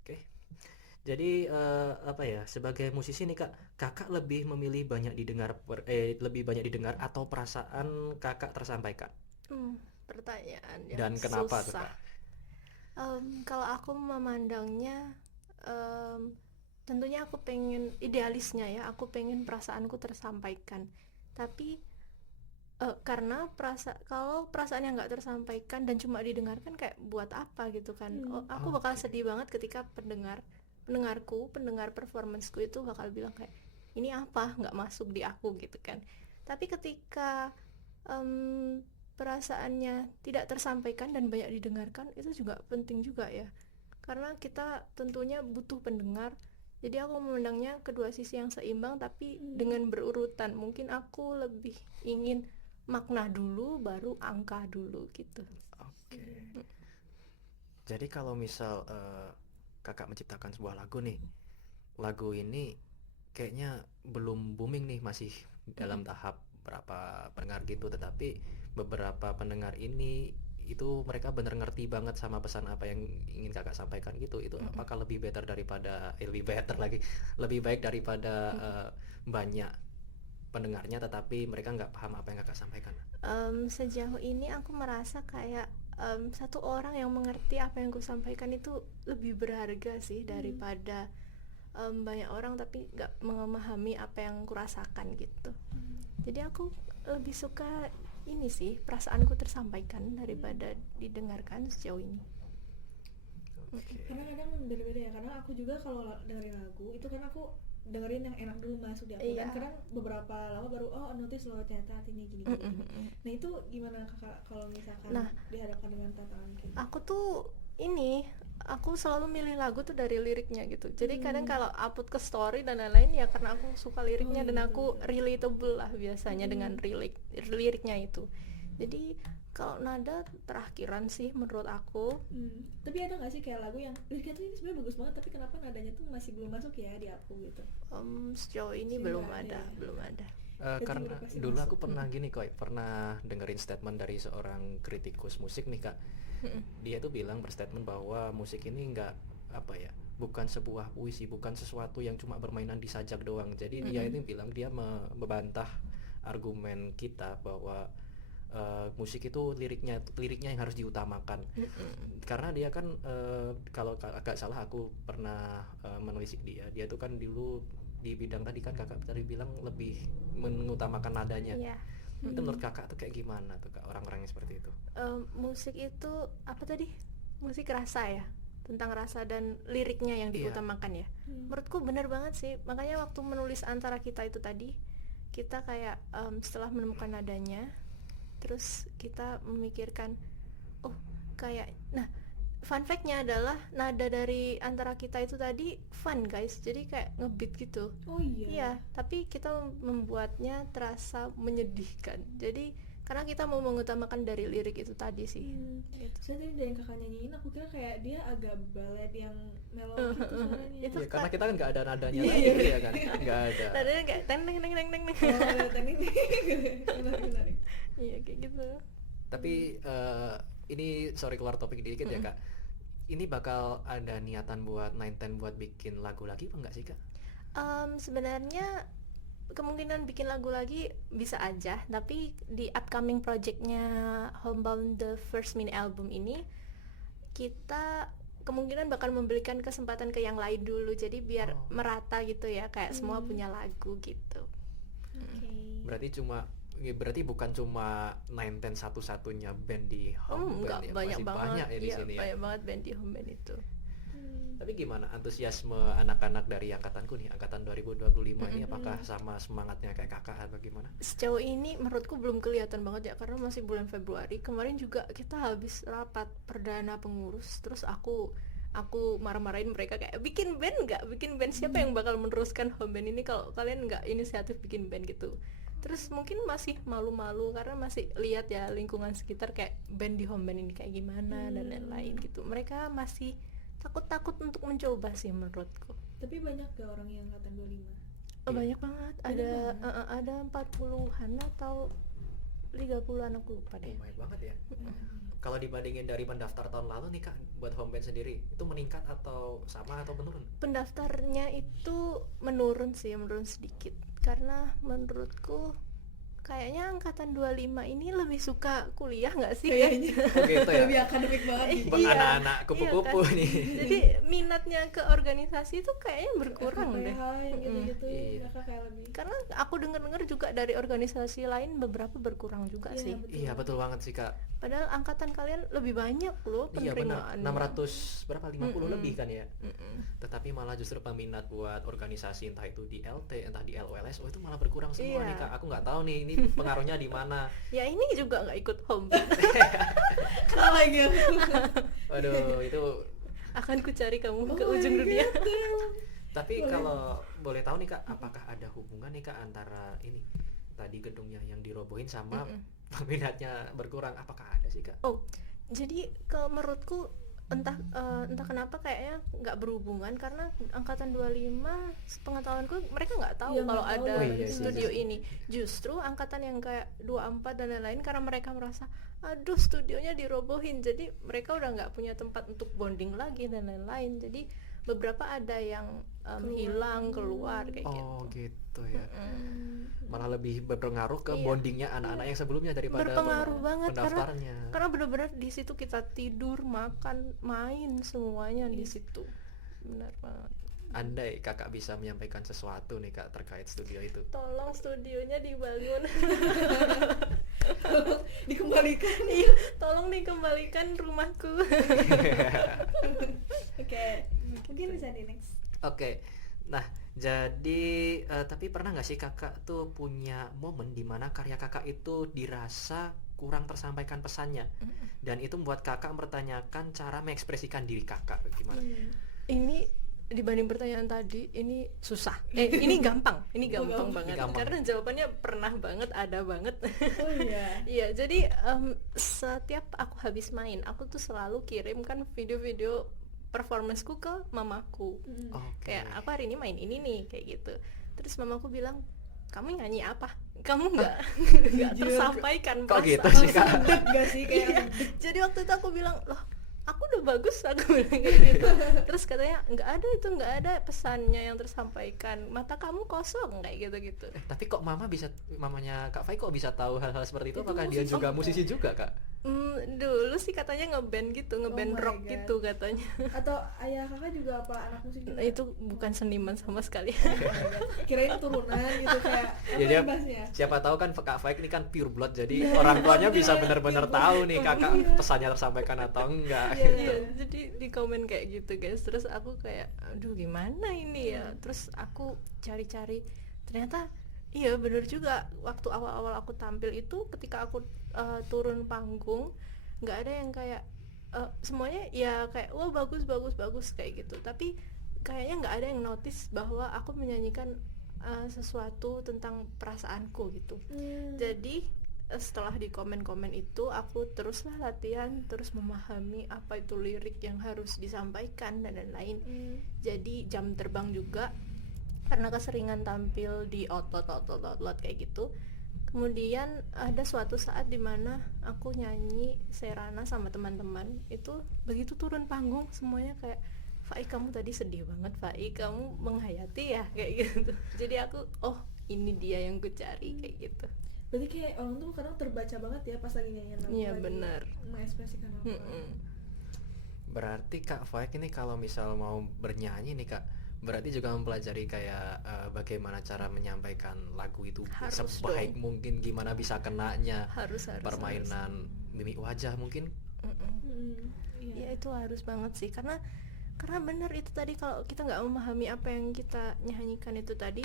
Oke. Jadi apa ya, sebagai musisi nih Kak, Kakak lebih memilih lebih banyak didengar atau perasaan Kakak tersampaikan? Pertanyaan Dan yang kenapa tuh, susah. Kak? Kalau aku memandangnya, tentunya aku pengen idealisnya ya, aku pengen perasaanku tersampaikan. Tapi karena kalau perasaan yang nggak tersampaikan dan cuma didengarkan kayak buat apa gitu kan. Aku bakal sedih banget ketika pendengar performanceku itu bakal bilang kayak ini apa, nggak masuk di aku gitu kan. Tapi ketika perasaannya tidak tersampaikan dan banyak didengarkan, itu juga penting juga ya, karena kita tentunya butuh pendengar. Jadi aku memandangnya kedua sisi yang seimbang tapi dengan berurutan. Mungkin aku lebih ingin makna dulu baru angka dulu gitu. Oke. Jadi kalau misal Kakak menciptakan sebuah lagu nih, lagu ini kayaknya belum booming nih, masih dalam tahap berapa pendengar gitu, tetapi beberapa pendengar ini itu mereka bener ngerti banget sama pesan apa yang ingin Kakak sampaikan gitu. Itu apakah lebih baik daripada banyak pendengarnya tetapi mereka nggak paham apa yang Kakak sampaikan? Sejauh ini aku merasa kayak satu orang yang mengerti apa yang ku sampaikan itu lebih berharga sih daripada banyak orang tapi nggak memahami apa yang ku rasakan gitu. Jadi aku lebih suka ini sih, perasaanku tersampaikan daripada didengarkan sejauh ini. Karena kadang beda-beda ya, karena aku juga kalau dengerin lagu itu kan aku dengerin yang enak dulu masuk di aku. Iya. Dan kadang beberapa lama baru notice loh ternyata artinya gini. Nah itu gimana Kakak kalau misalkan dihadapkan dengan tantangan kayak gitu? Aku selalu milih lagu tuh dari liriknya gitu. Jadi kadang kalau upload ke story dan lain-lain ya karena aku suka liriknya dan aku relatable lah biasanya dengan liriknya itu. Jadi kalau nada terakhiran sih menurut aku. Tapi ada nggak sih kayak lagu yang liriknya tuh ini sebenarnya bagus banget tapi kenapa nadanya tuh masih belum masuk ya di aku gitu? Sejauh ini belum ada. Karena dulu aku pernah pernah dengerin statement dari seorang kritikus musik nih Kak. Dia tuh bilang berstatement bahwa musik ini bukan sebuah puisi, bukan sesuatu yang cuma bermainan di sajak doang. Jadi dia membantah argumen kita bahwa musik itu liriknya yang harus diutamakan. Karena dia kan kalau agak salah aku pernah menelisik dia tuh kan dulu di bidang tadi kan Kakak tadi bilang lebih mengutamakan nadanya. Iya. Itu menurut Kakak tuh kayak gimana tuh Kak, orang-orang yang seperti itu? Musik itu apa tadi? Musik rasa ya, tentang rasa dan liriknya yang diutamakan ya. Menurutku benar banget sih. Makanya waktu menulis Antara Kita itu tadi, kita kayak setelah menemukan nadanya, terus kita memikirkan fun fact-nya adalah nada dari Antara Kita itu tadi fun guys, jadi kayak ngebeat gitu. Iya, tapi kita membuatnya terasa menyedihkan. Jadi karena kita mau mengutamakan dari lirik itu tadi sih. Gitu. Saya tadi dari yang Kakak nyanyiin aku kira kayak dia agak balad yang mellow gitu suaranya. Itu ya, karena kita kan nggak ada nadanya lagi ya kan, nggak ada. Nadanya kayak teng teng teng teng teng. Menarik. Iya kayak gitu. Tapi ini sorry keluar topik dikit ya Kak. Ini bakal ada niatan buat 910 buat bikin lagu lagi apa enggak sih Kak? Sebenarnya kemungkinan bikin lagu lagi bisa aja, tapi di upcoming projectnya Homebound The First Mini Album ini kita kemungkinan bakal memberikan kesempatan ke yang lain dulu, jadi biar merata gitu ya, kayak semua punya lagu gitu. Berarti bukan cuma 910 satu-satunya band di Homeband ya, banyak masih banget banyak ya di sini ya. Banyak banget band di Homeband itu. Tapi gimana antusiasme anak-anak dari angkatanku nih, angkatan 2025 ini, apakah sama semangatnya kayak Kakak atau gimana? Sejauh ini menurutku belum kelihatan banget ya, karena masih bulan Februari. Kemarin juga kita habis rapat perdana pengurus, terus aku marah-marahin mereka kayak bikin band siapa yang bakal meneruskan Homeband ini kalau kalian nggak inisiatif bikin band gitu. Terus mungkin masih malu-malu karena masih lihat ya lingkungan sekitar kayak band di Homeband ini kayak gimana dan lain-lain gitu. Mereka masih takut-takut untuk mencoba sih menurutku. Tapi banyak gak orang yang angkatan 25? Banyak banget, ada 40-an atau 30-an, aku lupa deh. Banyak banget ya. Kalau dibandingin dari pendaftar tahun lalu nih Kak, buat home band sendiri, itu meningkat atau sama atau menurun? Pendaftarnya itu menurun sedikit, karena menurutku kayaknya angkatan 25 ini lebih suka kuliah nggak sih? Kayaknya Oh gitu ya. lebih akademik banget nih. Buat anak-anak kupu-kupu kan? nih. Jadi minatnya ke organisasi itu kayaknya berkurang deh. KPH yang gitu-gitu Iya. mereka kayak lebih. Karena aku dengar juga dari organisasi lain beberapa berkurang juga Iya, sih. betul. Iya betul banget sih Kak. Padahal angkatan kalian lebih banyak loh Iya benar. penerimaannya. 600 berapa 50 lebih kan ya. Mm-mm. Tetapi malah justru peminat buat organisasi entah itu di LT, entah di LOLS, itu malah berkurang semua Iya. nih Kak. Aku nggak tahu nih ini pengaruhnya di mana. Ya ini juga nggak ikut home band. Salah lagi aku. Waduh, itu Akan ku cari kamu ke Oh my ujung dunia. God, damn. tapi Boleh. kalau boleh tahu nih Kak, apakah ada hubungan nih Kak antara ini tadi gedungnya yang dirobohin sama peminatnya berkurang? Apakah ada sih Kak? Oh, jadi menurutku entah kenapa kayaknya nggak berhubungan, karena angkatan 25 sepengetahuanku mereka nggak tahu Iya, kalau nggak tahu ada Oh, iya, studio iya. ini. Justru angkatan yang kayak 24 dan lain-lain, karena mereka merasa aduh studionya dirobohin, jadi mereka udah nggak punya tempat untuk bonding lagi dan lain-lain. Jadi beberapa ada yang hilang keluar kayak gitu. Oh gitu ya. Mm. Malah lebih berpengaruh ke Iya. bondingnya anak-anak yang sebelumnya daripada Berpengaruh banget, pendaftarnya. karena benar-benar di situ kita tidur, makan, main, semuanya di situ. Benar banget. Andai Kakak bisa menyampaikan sesuatu nih Kak terkait studio itu. Tolong studionya dibangun. Dikembalikan. Iya, tolong dikembalikan rumahku. Oke, mungkin bisa di next. Oke. Nah, jadi tapi pernah nggak sih Kakak tuh punya momen di mana karya Kakak itu dirasa kurang tersampaikan pesannya dan itu membuat Kakak mempertanyakan cara mengekspresikan diri Kakak gimana? Ini dibanding pertanyaan tadi, ini susah. Ini gampang. Ini gampang gampang. banget. Gampang. Karena jawabannya pernah banget, ada banget. Oh iya. Iya, jadi setiap aku habis main, aku tuh selalu kirimkan video-video performanceku ke mamaku. Oke. Kayak aku hari ini main ini nih, kayak gitu. Terus mamaku bilang, kamu nyanyi apa? Kamu nggak tersampaikan Kok gitu perasaan." sih Kak? Sedep gak sih kayak Iya. Jadi waktu itu aku bilang, loh aku udah bagus, aku bilang kayak gitu. Terus katanya nggak ada pesannya yang tersampaikan, mata kamu kosong kayak gitu. Tapi kok mamanya Kak Fai kok bisa tahu hal-hal seperti itu? Itu Apakah dia musisi juga juga. musisi juga Kak? Dulu sih katanya ngeband gitu, ngeband Oh my rock God. gitu katanya. atau ayah kakak juga apa anak musik juga? Nah, itu bukan seniman sama sekali. Kirain turunan gitu kayak apa Ya, dia- yang bahasnya? Siapa tahu kan Kak Faik ini kan pure blood, jadi orang tuanya bisa benar-benar tahu nih Kakak pesannya tersampaikan atau enggak. Iya. Iya, jadi di komen kayak gitu guys. Terus aku kayak aduh gimana ini ya. Terus aku cari-cari, ternyata iya bener juga. Waktu awal-awal aku tampil itu, ketika aku turun panggung, nggak ada yang kayak semuanya ya kayak wah bagus kayak gitu. Tapi kayaknya nggak ada yang notice bahwa aku menyanyikan sesuatu tentang perasaanku gitu. Jadi setelah di komen-komen itu aku teruslah latihan, terus memahami apa itu lirik yang harus disampaikan dan lain-lain. Jadi jam terbang juga karena keseringan tampil di outlet kayak gitu. Kemudian ada suatu saat dimana aku nyanyi Serana sama teman-teman, itu begitu turun panggung semuanya kayak, Fai kamu tadi sedih banget, Fai kamu menghayati ya, kayak gitu. Jadi aku oh ini dia yang ku cari kayak gitu. Berarti kayak orang tuh kadang terbaca banget ya pas lagi nyanyiin lagu, Iya lagi benar. mengekspresikan apa. Berarti Kak Faik ini kalau misal mau bernyanyi nih Kak, berarti juga mempelajari kayak bagaimana cara menyampaikan lagu itu Harus sebaik dong. mungkin, gimana bisa kenanya, Harus permainan mimik wajah mungkin. Ya itu harus banget sih, karena bener itu tadi, kalau kita nggak memahami apa yang kita nyanyikan itu tadi,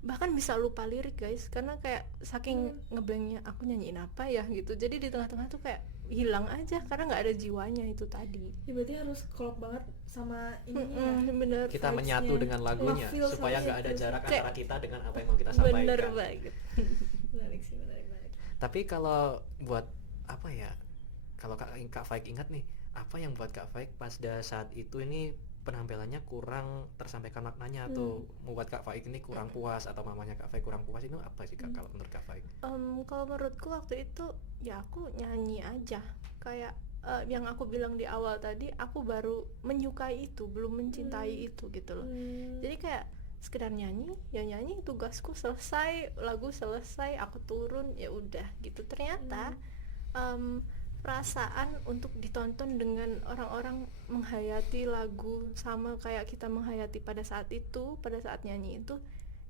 bahkan bisa lupa lirik guys, karena kayak saking ngeblanknya aku nyanyiin apa ya gitu. Jadi di tengah-tengah tuh kayak hilang aja karena nggak ada jiwanya itu tadi. Ya berarti harus klop banget sama ininya. Bener. Kita vibes-nya. menyatu dengan lagunya Ngefeel sama supaya nggak ada vibes. jarak Kayak- antara kita dengan apa yang mau kita sampaikan. Bener banget. Menarik sih, menarik. Tapi kalau buat apa ya, kalau Kak Faik ingat nih, apa yang buat Kak Faik pas saat itu ini penampilannya kurang tersampaikan maknanya atau membuat Kak Faik ini kurang puas atau mamanya Kak Faik kurang puas, itu apa sih Kak kalau menurut Kak Faik? Kalau menurutku waktu itu ya aku nyanyi aja kayak yang aku bilang di awal tadi, aku baru menyukai itu, belum mencintai itu gitu loh. Jadi kayak sekedar nyanyi, ya nyanyi, tugasku selesai, lagu selesai, aku turun, ya udah gitu. Ternyata perasaan untuk ditonton dengan orang-orang menghayati lagu sama kayak kita menghayati pada saat nyanyi itu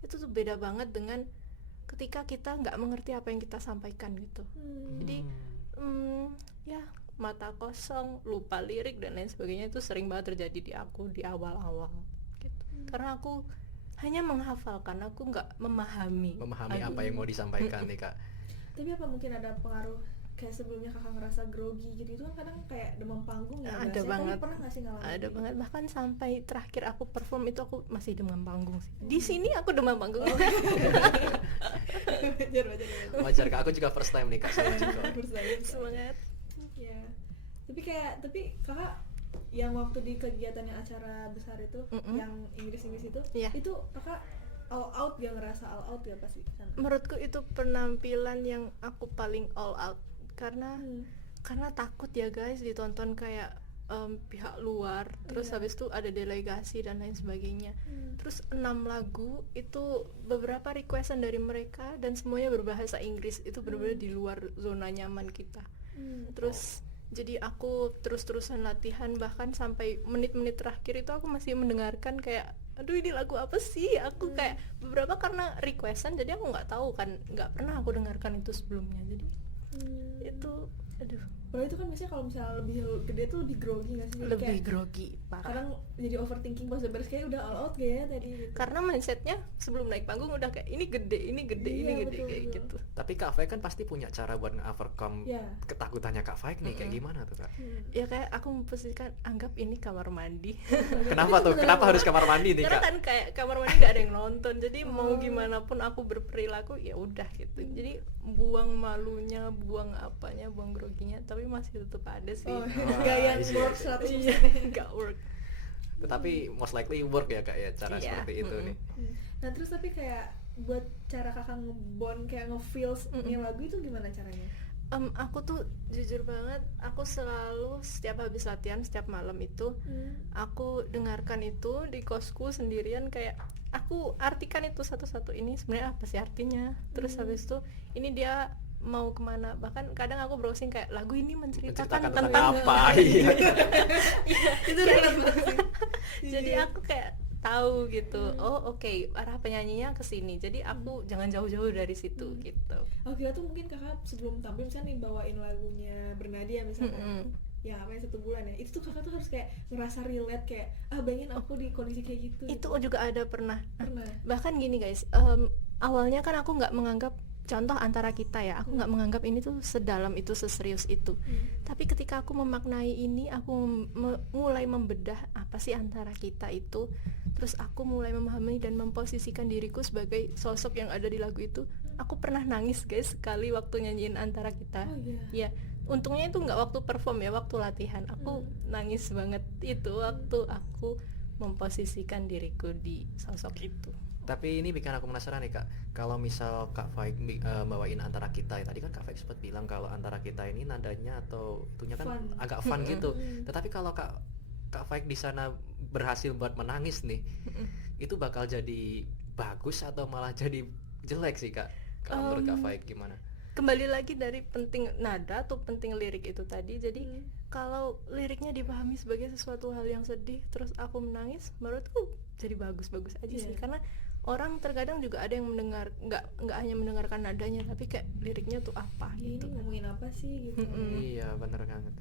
tuh beda banget dengan ketika kita nggak mengerti apa yang kita sampaikan gitu. Jadi ya mata kosong, lupa lirik dan lain sebagainya, itu sering banget terjadi di aku di awal-awal gitu. Karena aku hanya menghafalkan, aku nggak memahami Apa yang mau disampaikan nih Kak. Tapi apa mungkin ada pengaruh kayak sebelumnya kakak ngerasa grogi gitu, itu kan kadang kayak demam panggung ya, ada banget. pernah nggak sih ngalamin? Ada banget, bahkan sampai terakhir aku perform itu aku masih demam panggung sih. Di sini aku demam panggung. Wajar Kak, aku juga first time nih Kak sama Ciko. Semangat. Ya. Tapi kakak yang waktu di kegiatan yang acara besar itu, yang Inggris itu, Iya. itu kakak all out gak, ngerasa all out ya pasti sana? Menurutku itu penampilan yang aku paling all out karena takut ya guys ditonton kayak pihak luar, terus habis itu ada delegasi dan lain sebagainya. Terus 6 lagu itu beberapa requestan dari mereka dan semuanya berbahasa Inggris, itu benar-benar di luar zona nyaman kita. Terus jadi aku terus-terusan latihan, bahkan sampai menit-menit terakhir itu aku masih mendengarkan kayak aduh ini lagu apa sih, aku kayak beberapa karena requestan jadi aku nggak tahu kan, nggak pernah aku dengarkan itu sebelumnya, jadi itu aduh. Kalau itu kan biasanya kalau misalnya lebih gede tuh lebih grogi nggak sih? Lebih Kayak grogi parah. kadang jadi overthinking pas udah beres, kayak udah all out gak ya tadi gitu. Karena mindsetnya sebelum naik panggung udah kayak ini gede Iya, betul, kayak betul. gitu. Tapi Kak Faik kan pasti punya cara buat nge-overcome Ya. ketakutannya Kak Faik nih, kayak gimana tuh Kak? Ya kayak aku memposisikan, anggap ini kamar mandi. Kenapa tuh? Kenapa harus kamar mandi nih Karena Kak? kan kayak kamar mandi gak ada yang nonton, jadi mau gimana pun aku berperilaku ya udah gitu. Jadi buang malunya, buang apanya, buang groginya, tapi masih tetap ada sih. Gaya iya, work iya. 100%. Iya, gak work. Tetapi most likely work ya Kak ya, cara Iya, seperti itu nih. Nah terus tapi kayak buat cara kakak ngebond, kayak nge-feels nih lagu itu gimana caranya? Aku tuh jujur banget, aku selalu setiap habis latihan, setiap malam itu aku dengarkan itu di kosku sendirian, kayak aku artikan itu satu-satu, ini sebenarnya apa sih artinya, terus habis itu ini dia mau kemana, bahkan kadang aku browsing kayak lagu ini menceritakan tentang apa? Iya. Itu relate banget sih. Jadi aku kayak tahu gitu, oh oke, arah penyanyinya ke sini, jadi aku jangan jauh-jauh dari situ gitu. Aku kira tuh mungkin kakak sebelum tampil misalnya nih bawain lagunya Bernadia misalnya, ya apa yang 1 bulan ya, itu tuh kakak tuh harus kayak ngerasa relate, kayak bayangin aku di kondisi kayak gitu. Itu juga ada pernah. Bahkan gini guys, awalnya kan aku nggak menganggap, contoh antara kita ya, aku nggak menganggap ini tuh sedalam itu, seserius itu. Tapi ketika aku memaknai ini, aku mulai membedah apa sih antara kita itu, terus aku mulai memahami dan memposisikan diriku sebagai sosok yang ada di lagu itu. Aku pernah nangis guys sekali waktu nyanyiin antara kita. Ya, untungnya itu nggak waktu perform ya, waktu latihan. Aku nangis banget itu waktu aku memposisikan diriku di sosok itu. Tapi ini bikin aku penasaran nih Kak, kalau misal Kak Faik bawain antara kita ya, tadi kan Kak Faik sempat bilang kalau antara kita ini nadanya atau itunya kan Fun. agak fun gitu. Tetapi kalau Kak Faik di sana berhasil buat menangis nih, itu bakal jadi bagus atau malah jadi jelek sih Kak? Kalau menurut Kak Faik gimana? Kembali lagi dari penting nada atau penting lirik itu tadi. Jadi kalau liriknya dipahami sebagai sesuatu hal yang sedih, terus aku menangis, menurutku jadi bagus-bagus aja sih. Karena orang terkadang juga ada yang mendengar, nggak hanya mendengarkan nadanya, tapi kayak liriknya tuh apa Ya, gitu. ini ngomongin apa sih gitu. Iya bener banget.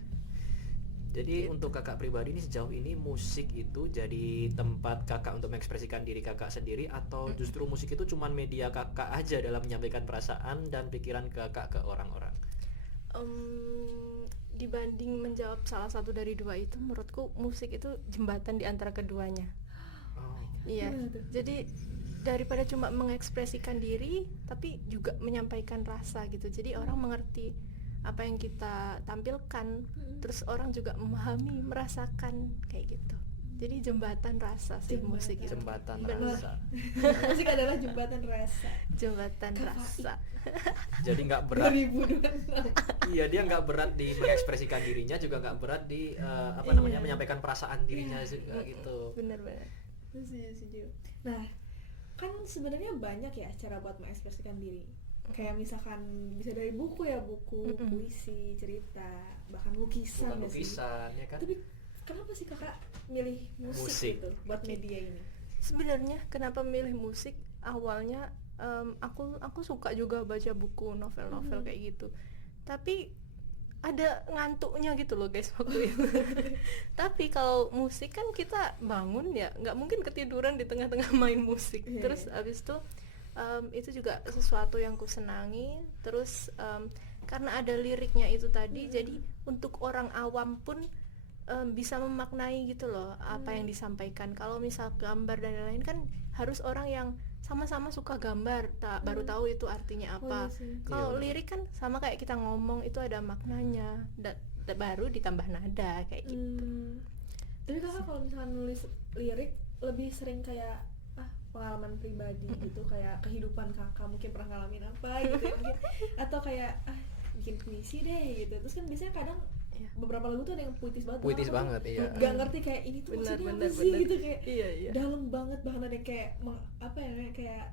Jadi untuk kakak pribadi ini sejauh ini musik itu jadi tempat kakak untuk mengekspresikan diri kakak sendiri, atau justru musik itu cuman media kakak aja dalam menyampaikan perasaan dan pikiran kakak ke orang-orang? Dibanding menjawab salah satu dari dua itu, menurutku musik itu jembatan di antara keduanya. Iya, jadi daripada cuma mengekspresikan diri, tapi juga menyampaikan rasa gitu. Jadi orang mengerti apa yang kita tampilkan, terus orang juga memahami, merasakan kayak gitu. Jadi jembatan rasa sih Jembatan. musik itu. Jembatan Bener. rasa. Musik adalah jembatan rasa. Jembatan Kak rasa. Jadi nggak berat. 2026. Iya, dia nggak berat di mengekspresikan dirinya, juga nggak berat di apa Iya. namanya, menyampaikan perasaan dirinya Iya. juga gitu. Bener-bener. Setuju. Nah, kan sebenarnya banyak ya cara buat mengekspresikan diri. Kayak misalkan bisa dari buku ya, buku, Mm-mm. puisi, cerita, bahkan lukisan Bukan nggak sih? lukisan ya kan. Tapi kenapa sih kakak milih musik, Musik. gitu buat media ini? Sebenarnya kenapa milih musik? Awalnya aku suka juga baca buku, novel-novel kayak gitu. Tapi ada ngantuknya gitu loh guys waktu itu. Tapi kalau musik kan kita bangun ya, nggak mungkin ketiduran di tengah-tengah main musik. Iya, Terus iya. abis itu juga sesuatu yang ku senangi. Terus karena ada liriknya itu tadi, jadi untuk orang awam pun bisa memaknai gitu loh apa yang disampaikan. Kalau misal gambar dan lain-lain kan harus orang yang sama-sama suka gambar baru tahu itu artinya Oh, apa. iya sih. Kalau Iya, lirik kan sama kayak kita ngomong, itu ada maknanya, baru ditambah nada kayak gitu. Tapi kakak kalau misalkan nulis lirik lebih sering kayak pengalaman pribadi gitu, kayak kehidupan kakak mungkin pernah ngalamin apa gitu ya, mungkin, atau kayak bikin puisi deh gitu. Terus kan biasanya kadang Iya. beberapa lagu tuh ada yang puitis banget. Puitis Aku tuh banget, iya. Gak ngerti kayak ini tuh maksudnya apa sih gitu, kayak Iya. dalam banget, bahkan ada yang kayak apa ya, kayak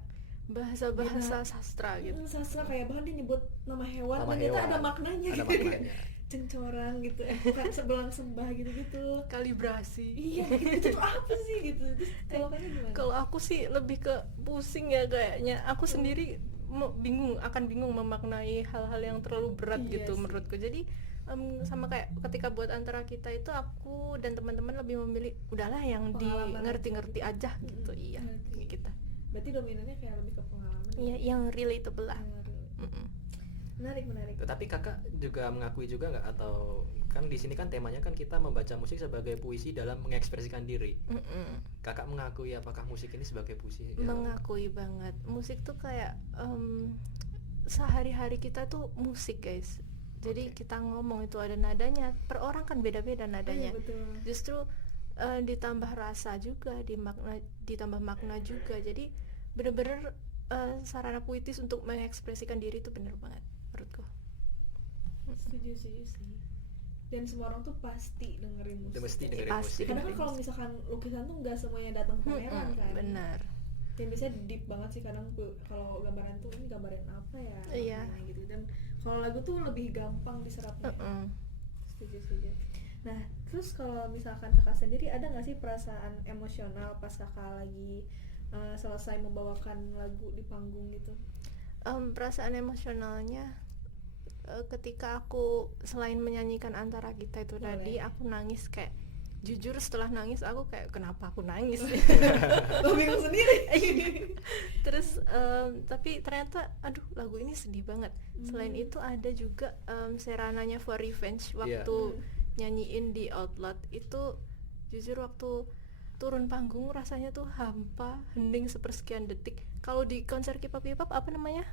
Bahasa-bahasa sastra gitu. sastra, kayak bahkan dia nyebut nama hewan Nama ternyata hewan. ada maknanya Ada gitu. maknanya. Cencorang gitu, bukan sebelang sembah gitu-gitu. Kalibrasi. Iya, itu tuh apa sih gitu. Terus kalau kamu gimana? Kalau aku sih lebih ke pusing ya kayaknya. Aku sendiri akan bingung memaknai hal-hal yang terlalu berat Iya gitu sih. menurutku. Jadi sama kayak ketika buat antara kita itu, aku dan teman-teman lebih memilih udahlah yang di Pengalaman ngerti-ngerti aja. aja gitu. Iya, Ngerti. kayak kita. Berarti dominannya kayak lebih ke pengalaman. Iya, yang relatable lah. Mm-mm. Menarik. Tetapi kakak juga mengakui juga nggak, atau kan di sini kan temanya kan kita membaca musik sebagai puisi dalam mengekspresikan diri. Mm-mm. Kakak mengakui apakah musik ini sebagai puisi? Mengakui banget. Musik tuh kayak sehari-hari kita tuh musik guys. Jadi Oke. kita ngomong itu ada nadanya. Per orang kan beda-beda nadanya. Iya, betul. Justru ditambah rasa juga, ditambah makna juga. Jadi bener-bener sarana puitis untuk mengekspresikan diri itu bener banget menurutku. Setuju sih. Dan semua orang tuh pasti dengerin musik. Dia mesti kan? dengerin Pasti. musik. Karena kan kalau misalkan lukisan tuh nggak semuanya datang ke pameran kan. Benar. Dan biasanya deep banget sih kadang kalau gambaran tuh, ini gambarin apa ya? Iya. maknanya gitu. Dan kalau lagu tuh lebih gampang diserapnya. Setuju. Nah, terus kalau misalkan kakak sendiri ada nggak sih perasaan emosional pas kakak lagi selesai membawakan lagu di panggung gitu? Perasaan emosionalnya ketika aku selain menyanyikan antara kita itu Boleh. tadi, aku nangis. Kayak jujur setelah nangis aku kayak kenapa aku nangis. Lo bingung sendiri. Terus tapi ternyata aduh lagu ini sedih banget. Selain itu ada juga serananya For Revenge waktu nyanyiin di Outloud itu. Jujur waktu turun panggung rasanya tuh hampa, hening sepersekian detik. Kalau di konser K-pop apa namanya,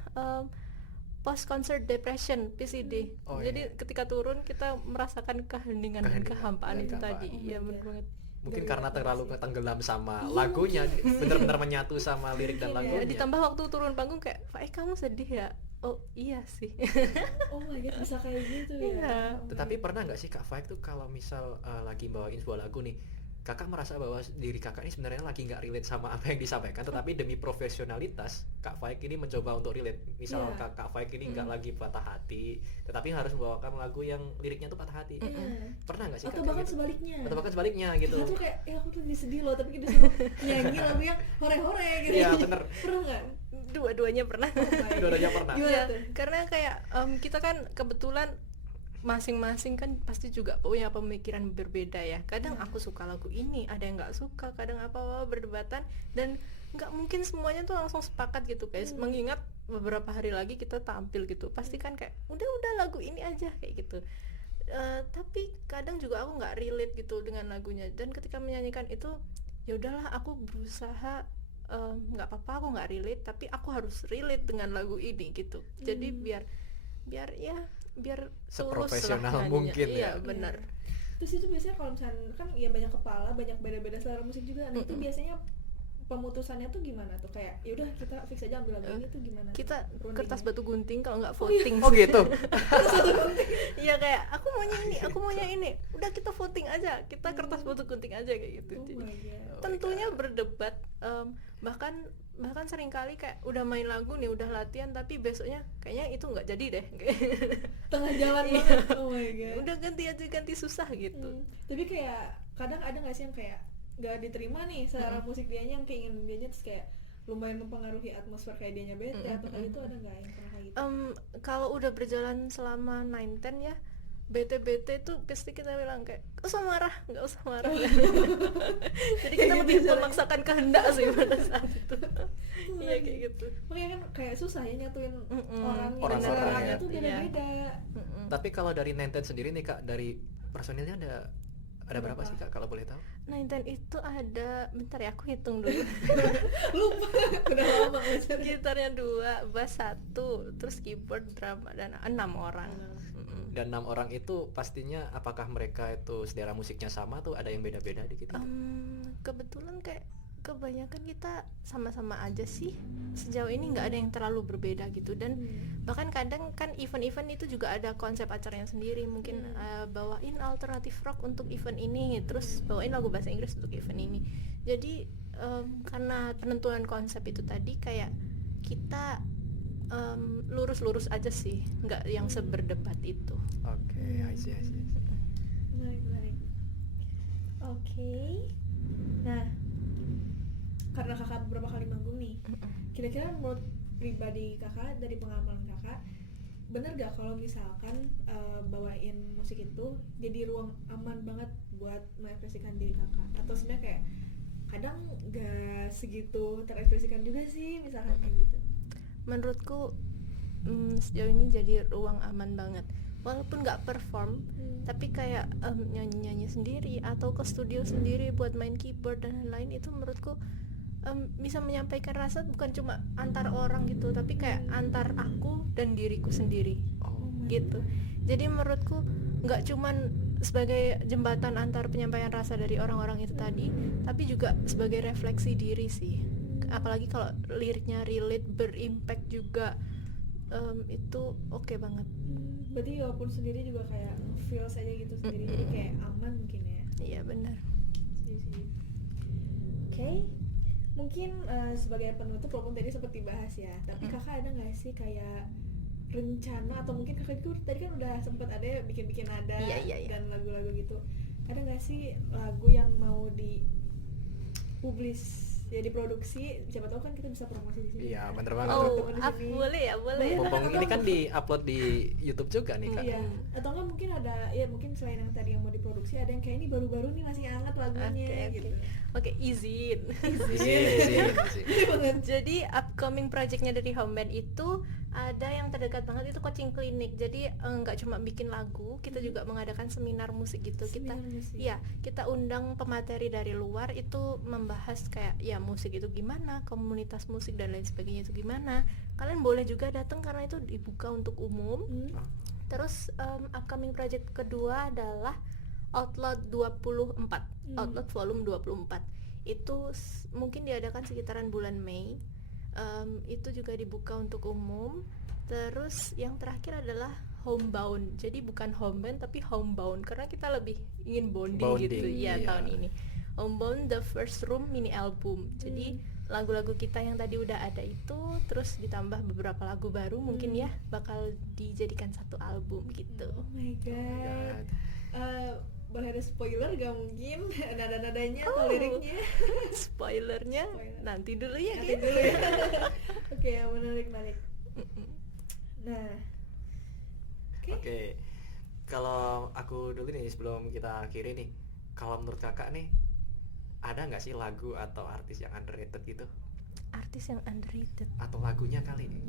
post concert depression, PCD. Oh, Jadi iya. ketika turun kita merasakan keheningan dan kehampaan itu kehampaan. tadi. Oh my Iya God. bener banget. Mungkin Dari karena apa terlalu sih? tenggelam sama lagunya, benar-benar menyatu sama lirik dan Iya, lagunya. Ya, ditambah waktu turun panggung kayak, kamu sedih ya? Oh iya sih. Oh my god, bisa kayak gitu ya. Iya. Oh my Tetapi God. pernah nggak sih Kak Faik tuh kalau misal lagi bawain sebuah lagu nih, kakak merasa bahwa diri kakak ini sebenarnya lagi nggak relate sama apa yang disampaikan, tetapi demi profesionalitas Kak Faik ini mencoba untuk relate. Misal Iya. Kak Faik ini nggak lagi patah hati, tetapi harus membawakan lagu yang liriknya tuh patah hati. Iya. Pernah nggak sih Atau Kak bahkan kayak gitu? sebaliknya. Atau bahkan sebaliknya gitu. Kakak tuh kayak, aku tuh lagi sedih loh, tapi kita disuruh nyanyi lagu yang hore-hore gitu. Iya bener. Pernah nggak? Dua-duanya pernah. Oh my God. Dua-duanya pernah. Gimana Iya, tuh? karena kayak kita kan kebetulan masing-masing kan pasti juga punya pemikiran berbeda ya. Kadang aku suka lagu ini, ada yang nggak suka, kadang apa berdebatan, dan nggak mungkin semuanya tuh langsung sepakat gitu guys. Mengingat beberapa hari lagi kita tampil gitu, pasti kan kayak udah lagu ini aja kayak gitu. Tapi kadang juga aku nggak relate gitu dengan lagunya, dan ketika menyanyikan itu ya udahlah, aku berusaha nggak apa-apa aku nggak relate, tapi aku harus relate dengan lagu ini gitu. Jadi biar tulus Seprofesional lah nyanyinya. mungkin Iya ya. benar. Terus itu biasanya kalau misalnya kan ya banyak kepala, banyak beda-beda selera musik juga. Nah itu biasanya pemutusannya tuh gimana tuh, kayak yaudah kita fix aja ambil lagu ini tuh gimana? Kita Rundingnya. kertas batu gunting kalau nggak voting. Oh gitu. Iya kayak aku maunya ini. Udah kita voting aja, kita kertas batu gunting aja kayak gitu. Oh Jadi my god. tentunya berdebat, bahkan seringkali kayak udah main lagu nih, udah latihan, tapi besoknya kayaknya itu nggak jadi deh. Tengah jalan Iya. banget. Oh my god. Udah ganti susah gitu. Tapi kayak kadang ada nggak sih yang kayak nggak diterima nih selera musik dianya, yang keinginan dianya terus kayak lumayan mempengaruhi atmosfer kayak dianya bete atau kayak itu, ada nggak yang pernah kayak gitu? Kalau udah berjalan selama 9-10 ya, bete tuh pasti kita bilang kayak nggak usah marah. Jadi kita lebih memaksakan kehendak sih pada saat itu. Iya kayak gitu. Makanya kan kayak susah ya nyatuin orang yang Orang-orang seleranya ya. tuh beda-beda. Tapi kalau dari Nenten sendiri nih Kak, dari personilnya ada berapa sih Kak kalau boleh tahu? 9-10 itu ada, bentar ya aku hitung dulu. Lupa, udah lama belajar. Gitarnya 2, bass 1, terus keyboard, drum, dan 6 orang. Dan 6 orang itu pastinya apakah mereka itu selera musiknya sama tuh ada yang beda-beda dikit? Kebetulan kayak kebanyakan kita sama-sama aja sih. Sejauh ini nggak ada yang terlalu berbeda gitu. Dan bahkan kadang kan event-event itu juga ada konsep acaranya sendiri. Mungkin bawain alternatif rock untuk event ini, terus bawain lagu bahasa Inggris untuk event ini. Jadi karena penentuan konsep itu tadi, kayak kita lurus-lurus aja sih, nggak yang seberdebat itu. Oke, I see. Menarik. Oke. Nah, karena kakak beberapa kali manggung nih, kira-kira menurut pribadi kakak, dari pengalaman kakak, bener gak kalau misalkan bawain musik itu jadi ruang aman banget buat mengekspresikan diri kakak? Atau sebenarnya kayak kadang gak segitu terekspresikan juga sih, misalkan kayak gitu? Menurutku sejauh ini jadi ruang aman banget, walaupun nggak perform, tapi kayak nyanyi sendiri atau ke studio sendiri buat main keyboard dan lain-lain, itu menurutku bisa menyampaikan rasa bukan cuma antar orang gitu, tapi kayak antar aku dan diriku sendiri gitu. Jadi menurutku nggak cuman sebagai jembatan antar penyampaian rasa dari orang-orang itu tadi, tapi juga sebagai refleksi diri sih. Apalagi kalau liriknya relate, berimpact juga, itu oke banget. Berarti walaupun sendiri juga kayak feel saja gitu sendiri, jadi kayak aman mungkin ya. Iya benar. Oke. Mungkin sebagai penutup, walaupun tadi sempat dibahas ya, tapi kakak ada nggak sih kayak rencana, atau mungkin kakak itu tadi kan udah sempat ada bikin nada dan lagu-lagu gitu, ada nggak sih lagu yang mau dipublis, ya diproduksi, siapa tahu kan kita bisa promosi di sini. Iya, kan? bener banget. Boleh ya. Mumpung ini kan di-upload di YouTube juga nih Kak. Iya. Atau enggak mungkin ada, ya mungkin selain yang tadi yang mau diproduksi, ada yang kayak ini baru-baru nih masih hangat lagunya gitu. Oke, izin. Izin. Jadi upcoming projectnya dari Homeband itu ada yang terdekat banget, itu coaching klinik. Jadi nggak cuma bikin lagu, kita juga mengadakan seminar musik gitu. Kita undang pemateri dari luar, itu membahas kayak ya musik itu gimana, komunitas musik dan lain sebagainya itu gimana. Kalian boleh juga datang karena itu dibuka untuk umum. Terus upcoming project kedua adalah Outloud 24, Outloud volume 24. Itu mungkin diadakan sekitaran bulan Mei. Itu juga dibuka untuk umum. Terus yang terakhir adalah Homebound. Jadi bukan Homeband tapi Homebound, karena kita lebih ingin bonding gitu ya tahun ini. Homebound The First Room mini album. Jadi lagu-lagu kita yang tadi udah ada itu, terus ditambah beberapa lagu baru, mungkin ya bakal dijadikan satu album gitu. Oh my god. Boleh ada spoiler gak mungkin? Nada-nadanya atau liriknya? Spoilernya nanti dulu ya. Oke, menarik. Nah, Oke. Kalau aku dulu nih sebelum kita akhiri nih, kalau menurut kakak nih, ada nggak sih lagu atau artis yang underrated gitu? Artis yang underrated Atau lagunya kali nih?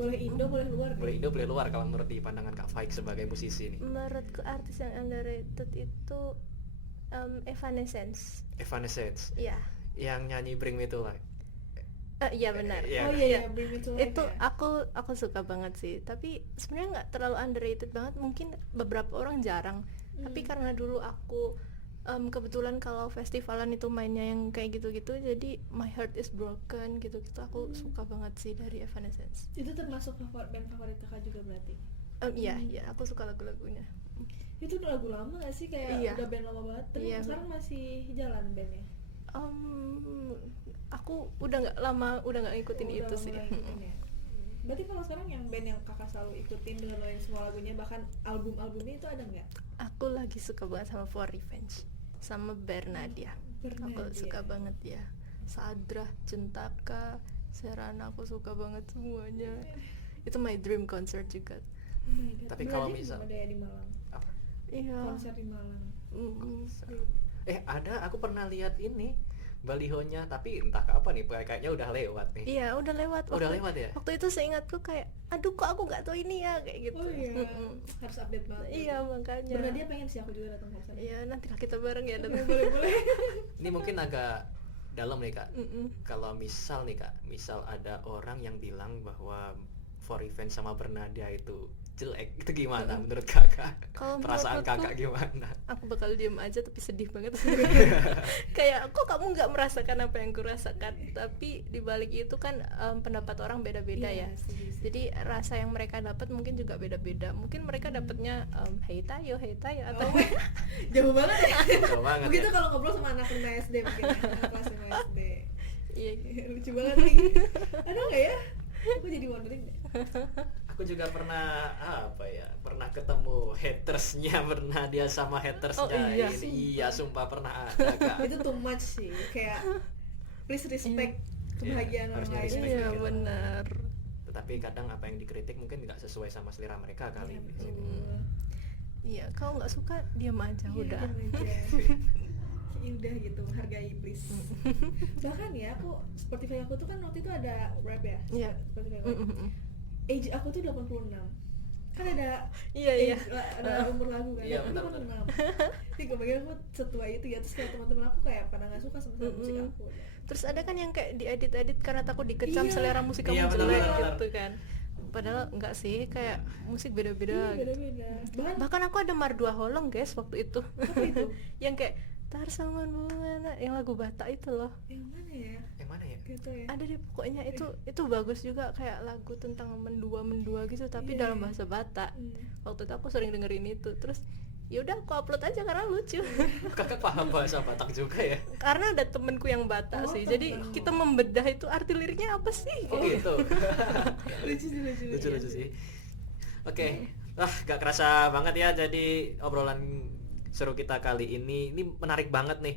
boleh Indo, boleh luar. Boleh Indo, boleh luar, kalau menurut di pandangan Kak Faik sebagai musisi nih. menurutku artis yang underrated itu Evanescence. Iya. Yang nyanyi Bring Me to Life. Iya benar. Oh iya, Bring Me to Life Itu ya? aku suka banget sih. Tapi sebenarnya nggak terlalu underrated banget. Mungkin beberapa orang jarang Tapi karena dulu aku kebetulan kalau festivalan itu mainnya yang kayak gitu-gitu, jadi My Heart Is Broken gitu-gitu aku suka banget sih dari Evanescence. Itu termasuk band favorit kakak juga berarti? Iya, aku suka lagu-lagunya. Itu lagu lama gak sih? Kayak Iya. udah band lama banget. Tapi Iya. sekarang masih jalan bandnya? Aku udah nggak ngikutin Oh, itu udah sih. lama nggak ikutin ya? Berarti kalau sekarang yang band yang kakak selalu ikutin, dengerin semua lagunya, bahkan album-albumnya itu ada nggak? Aku lagi suka banget sama For Revenge sama Bernadia. Aku Bernadia. suka banget ya. Sadra, Centaka, Serana, aku suka banget semuanya. Itu my dream concert juga. Oh my God. Tapi kalau Bernadia misal- belum ada ya di Malang? Apa? Iya. Konser di Malang. Ada, aku pernah lihat ini balihonya, tapi entah kapan nih, kayaknya udah lewat nih. Iya, udah lewat. Oh, udah lewat ya? Waktu itu seingatku kayak, aduh kok aku nggak tahu ini ya, kayak gitu. Oh iya, Mm-mm. harus update banget. Iya, makanya. Bernadia pengen sih aku juga datang konser. Iya, nantilah kita bareng ya datang. Boleh. Ini mungkin agak dalam nih kak. Mm-mm. Kalau misal nih kak, misal ada orang yang bilang bahwa For Revenge sama Bernadia itu jelek, itu gimana menurut kakak? Kalau Perasaan menurutku, kakak gimana? aku bakal diem aja tapi sedih banget. Kayak kok kamu nggak merasakan apa yang kurasakan, tapi dibalik itu kan pendapat orang beda-beda ya. Setuju. Jadi rasa yang mereka dapat mungkin juga beda-beda. Mungkin mereka dapatnya hey tayo atau Oh, jauh banget ya. Jauh banget Begitu ya? kalau ngobrol sama anak 5 SD mungkin ya, anak kelas 5 SD. iya. Lucu banget lagi. Ada nggak ya? Aku jadi wondering deh. Aku juga pernah pernah ketemu hatersnya Bernadia sama hatersnya Oh, iya, ini. Iya, sumpah pernah ada kak. Itu too much sih. Kayak please respect kebahagiaan Iya, orang harusnya lain. respect Iya gitu. benar. Tetapi kadang apa yang dikritik mungkin nggak sesuai sama selera mereka kali Iya, di betul. sini. Iya, kalau nggak suka diam aja Iya, udah. diam aja. Ya udah gitu, hargai please. Bahkan ya aku Spotify aku tuh kan waktu itu ada rap ya. Iya. Spotify rap. Age aku tuh 86. Kan ada Iya. ada umur lagu kan. Iya, Aku benar-benar. 86. Jadi gue pikir aku setua itu ya, terus kayak teman-teman aku kayak pada nggak suka sama musik aku. Terus ada kan yang kayak diedit-edit karena takut dikecam Iya. selera musik kamu Iya, jelek benar-benar. gitu kan. Padahal enggak sih, kayak musik beda-beda Iya, gitu. beda-beda. Bahkan aku ada Mardua Holong guys waktu itu. Apa itu? Yang kayak Tarsangan Bunga, yang lagu Batak itu loh. Yang mana ya? Yang mana ya? Gitu ya. Ada deh pokoknya itu bagus juga, kayak lagu tentang mendua gitu tapi Iya. dalam bahasa Batak. Hmm. Waktu itu aku sering dengerin itu. Terus ya udah aku upload aja karena lucu. Kakak paham bahasa Batak juga ya? Karena ada temenku yang Batak Oh, sih. Jadi temen. kita membedah itu arti liriknya apa sih? Oh gitu. Lucu Lucu sih. Oke, gak kerasa banget ya. Jadi obrolan seru kita kali ini menarik banget nih.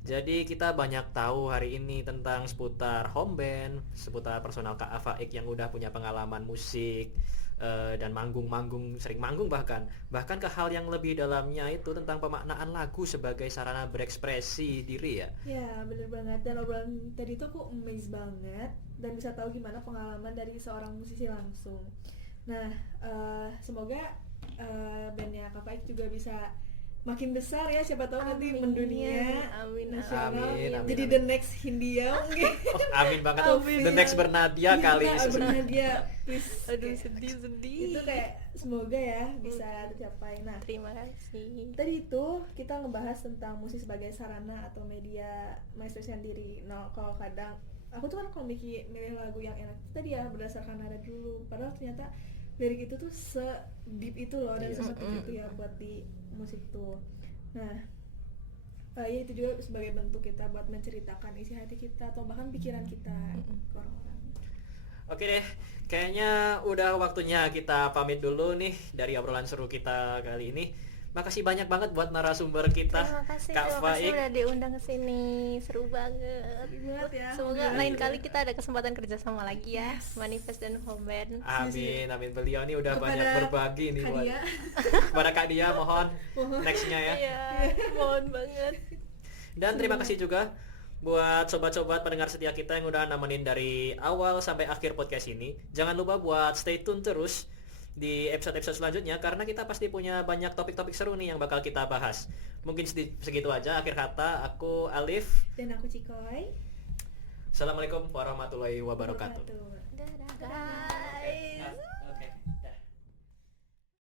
Jadi kita banyak tahu hari ini tentang seputar home band, seputar personal Kak Afaik yang udah punya pengalaman musik dan sering manggung bahkan ke hal yang lebih dalamnya itu tentang pemaknaan lagu sebagai sarana berekspresi diri ya. Ya bener banget, dan obrolan tadi tuh aku amazed banget dan bisa tahu gimana pengalaman dari seorang musisi langsung. Nah semoga bandnya Kak Faik juga bisa makin besar ya, siapa tahu nanti Amin. mendunia Amin, nasional, amin. jadi the next Hindia mungkin. Oh, amin banget. Amin. The next Bernadia kali. Bernadia please. Aduh Kayak- sedih. itu kayak semoga ya bisa tercapai. Nah Terima kasih. tadi itu kita ngebahas tentang musik sebagai sarana atau media mengekspresikan diri. Nah kalau kadang aku tuh kan kalau milih lagu yang enak tadi ya berdasarkan nada dulu, padahal ternyata lirik itu tuh se-deep itu loh dan Iya. sepenting itu ya buat di musik tuh. Nah ya itu juga sebagai bentuk kita buat menceritakan isi hati kita atau bahkan pikiran kita ke orang-orang. Oke deh, kayaknya udah waktunya kita pamit dulu nih dari obrolan seru kita kali ini. Makasih banyak banget buat narasumber kita, Terima kasih Kak Faik. udah diundang ke sini. Seru banget. Banget ya. Semoga lain kali kita ada kesempatan kerjasama lagi ya. Manifest dan home band. Amin, amin. Beliau nih udah Kepada banyak berbagi nih buat Kadia. kepada Kak Dia, mohon nextnya ya. Iya, mohon banget. Dan terima kasih juga buat sobat-sobat pendengar setia kita yang udah nemenin dari awal sampai akhir podcast ini. Jangan lupa buat stay tune terus di episode-episode selanjutnya karena kita pasti punya banyak topik-topik seru nih yang bakal kita bahas. Mungkin segitu aja akhir kata. Aku Alif. Dan aku Cikoy. Assalamualaikum warahmatullahi wabarakatuh. Dadah.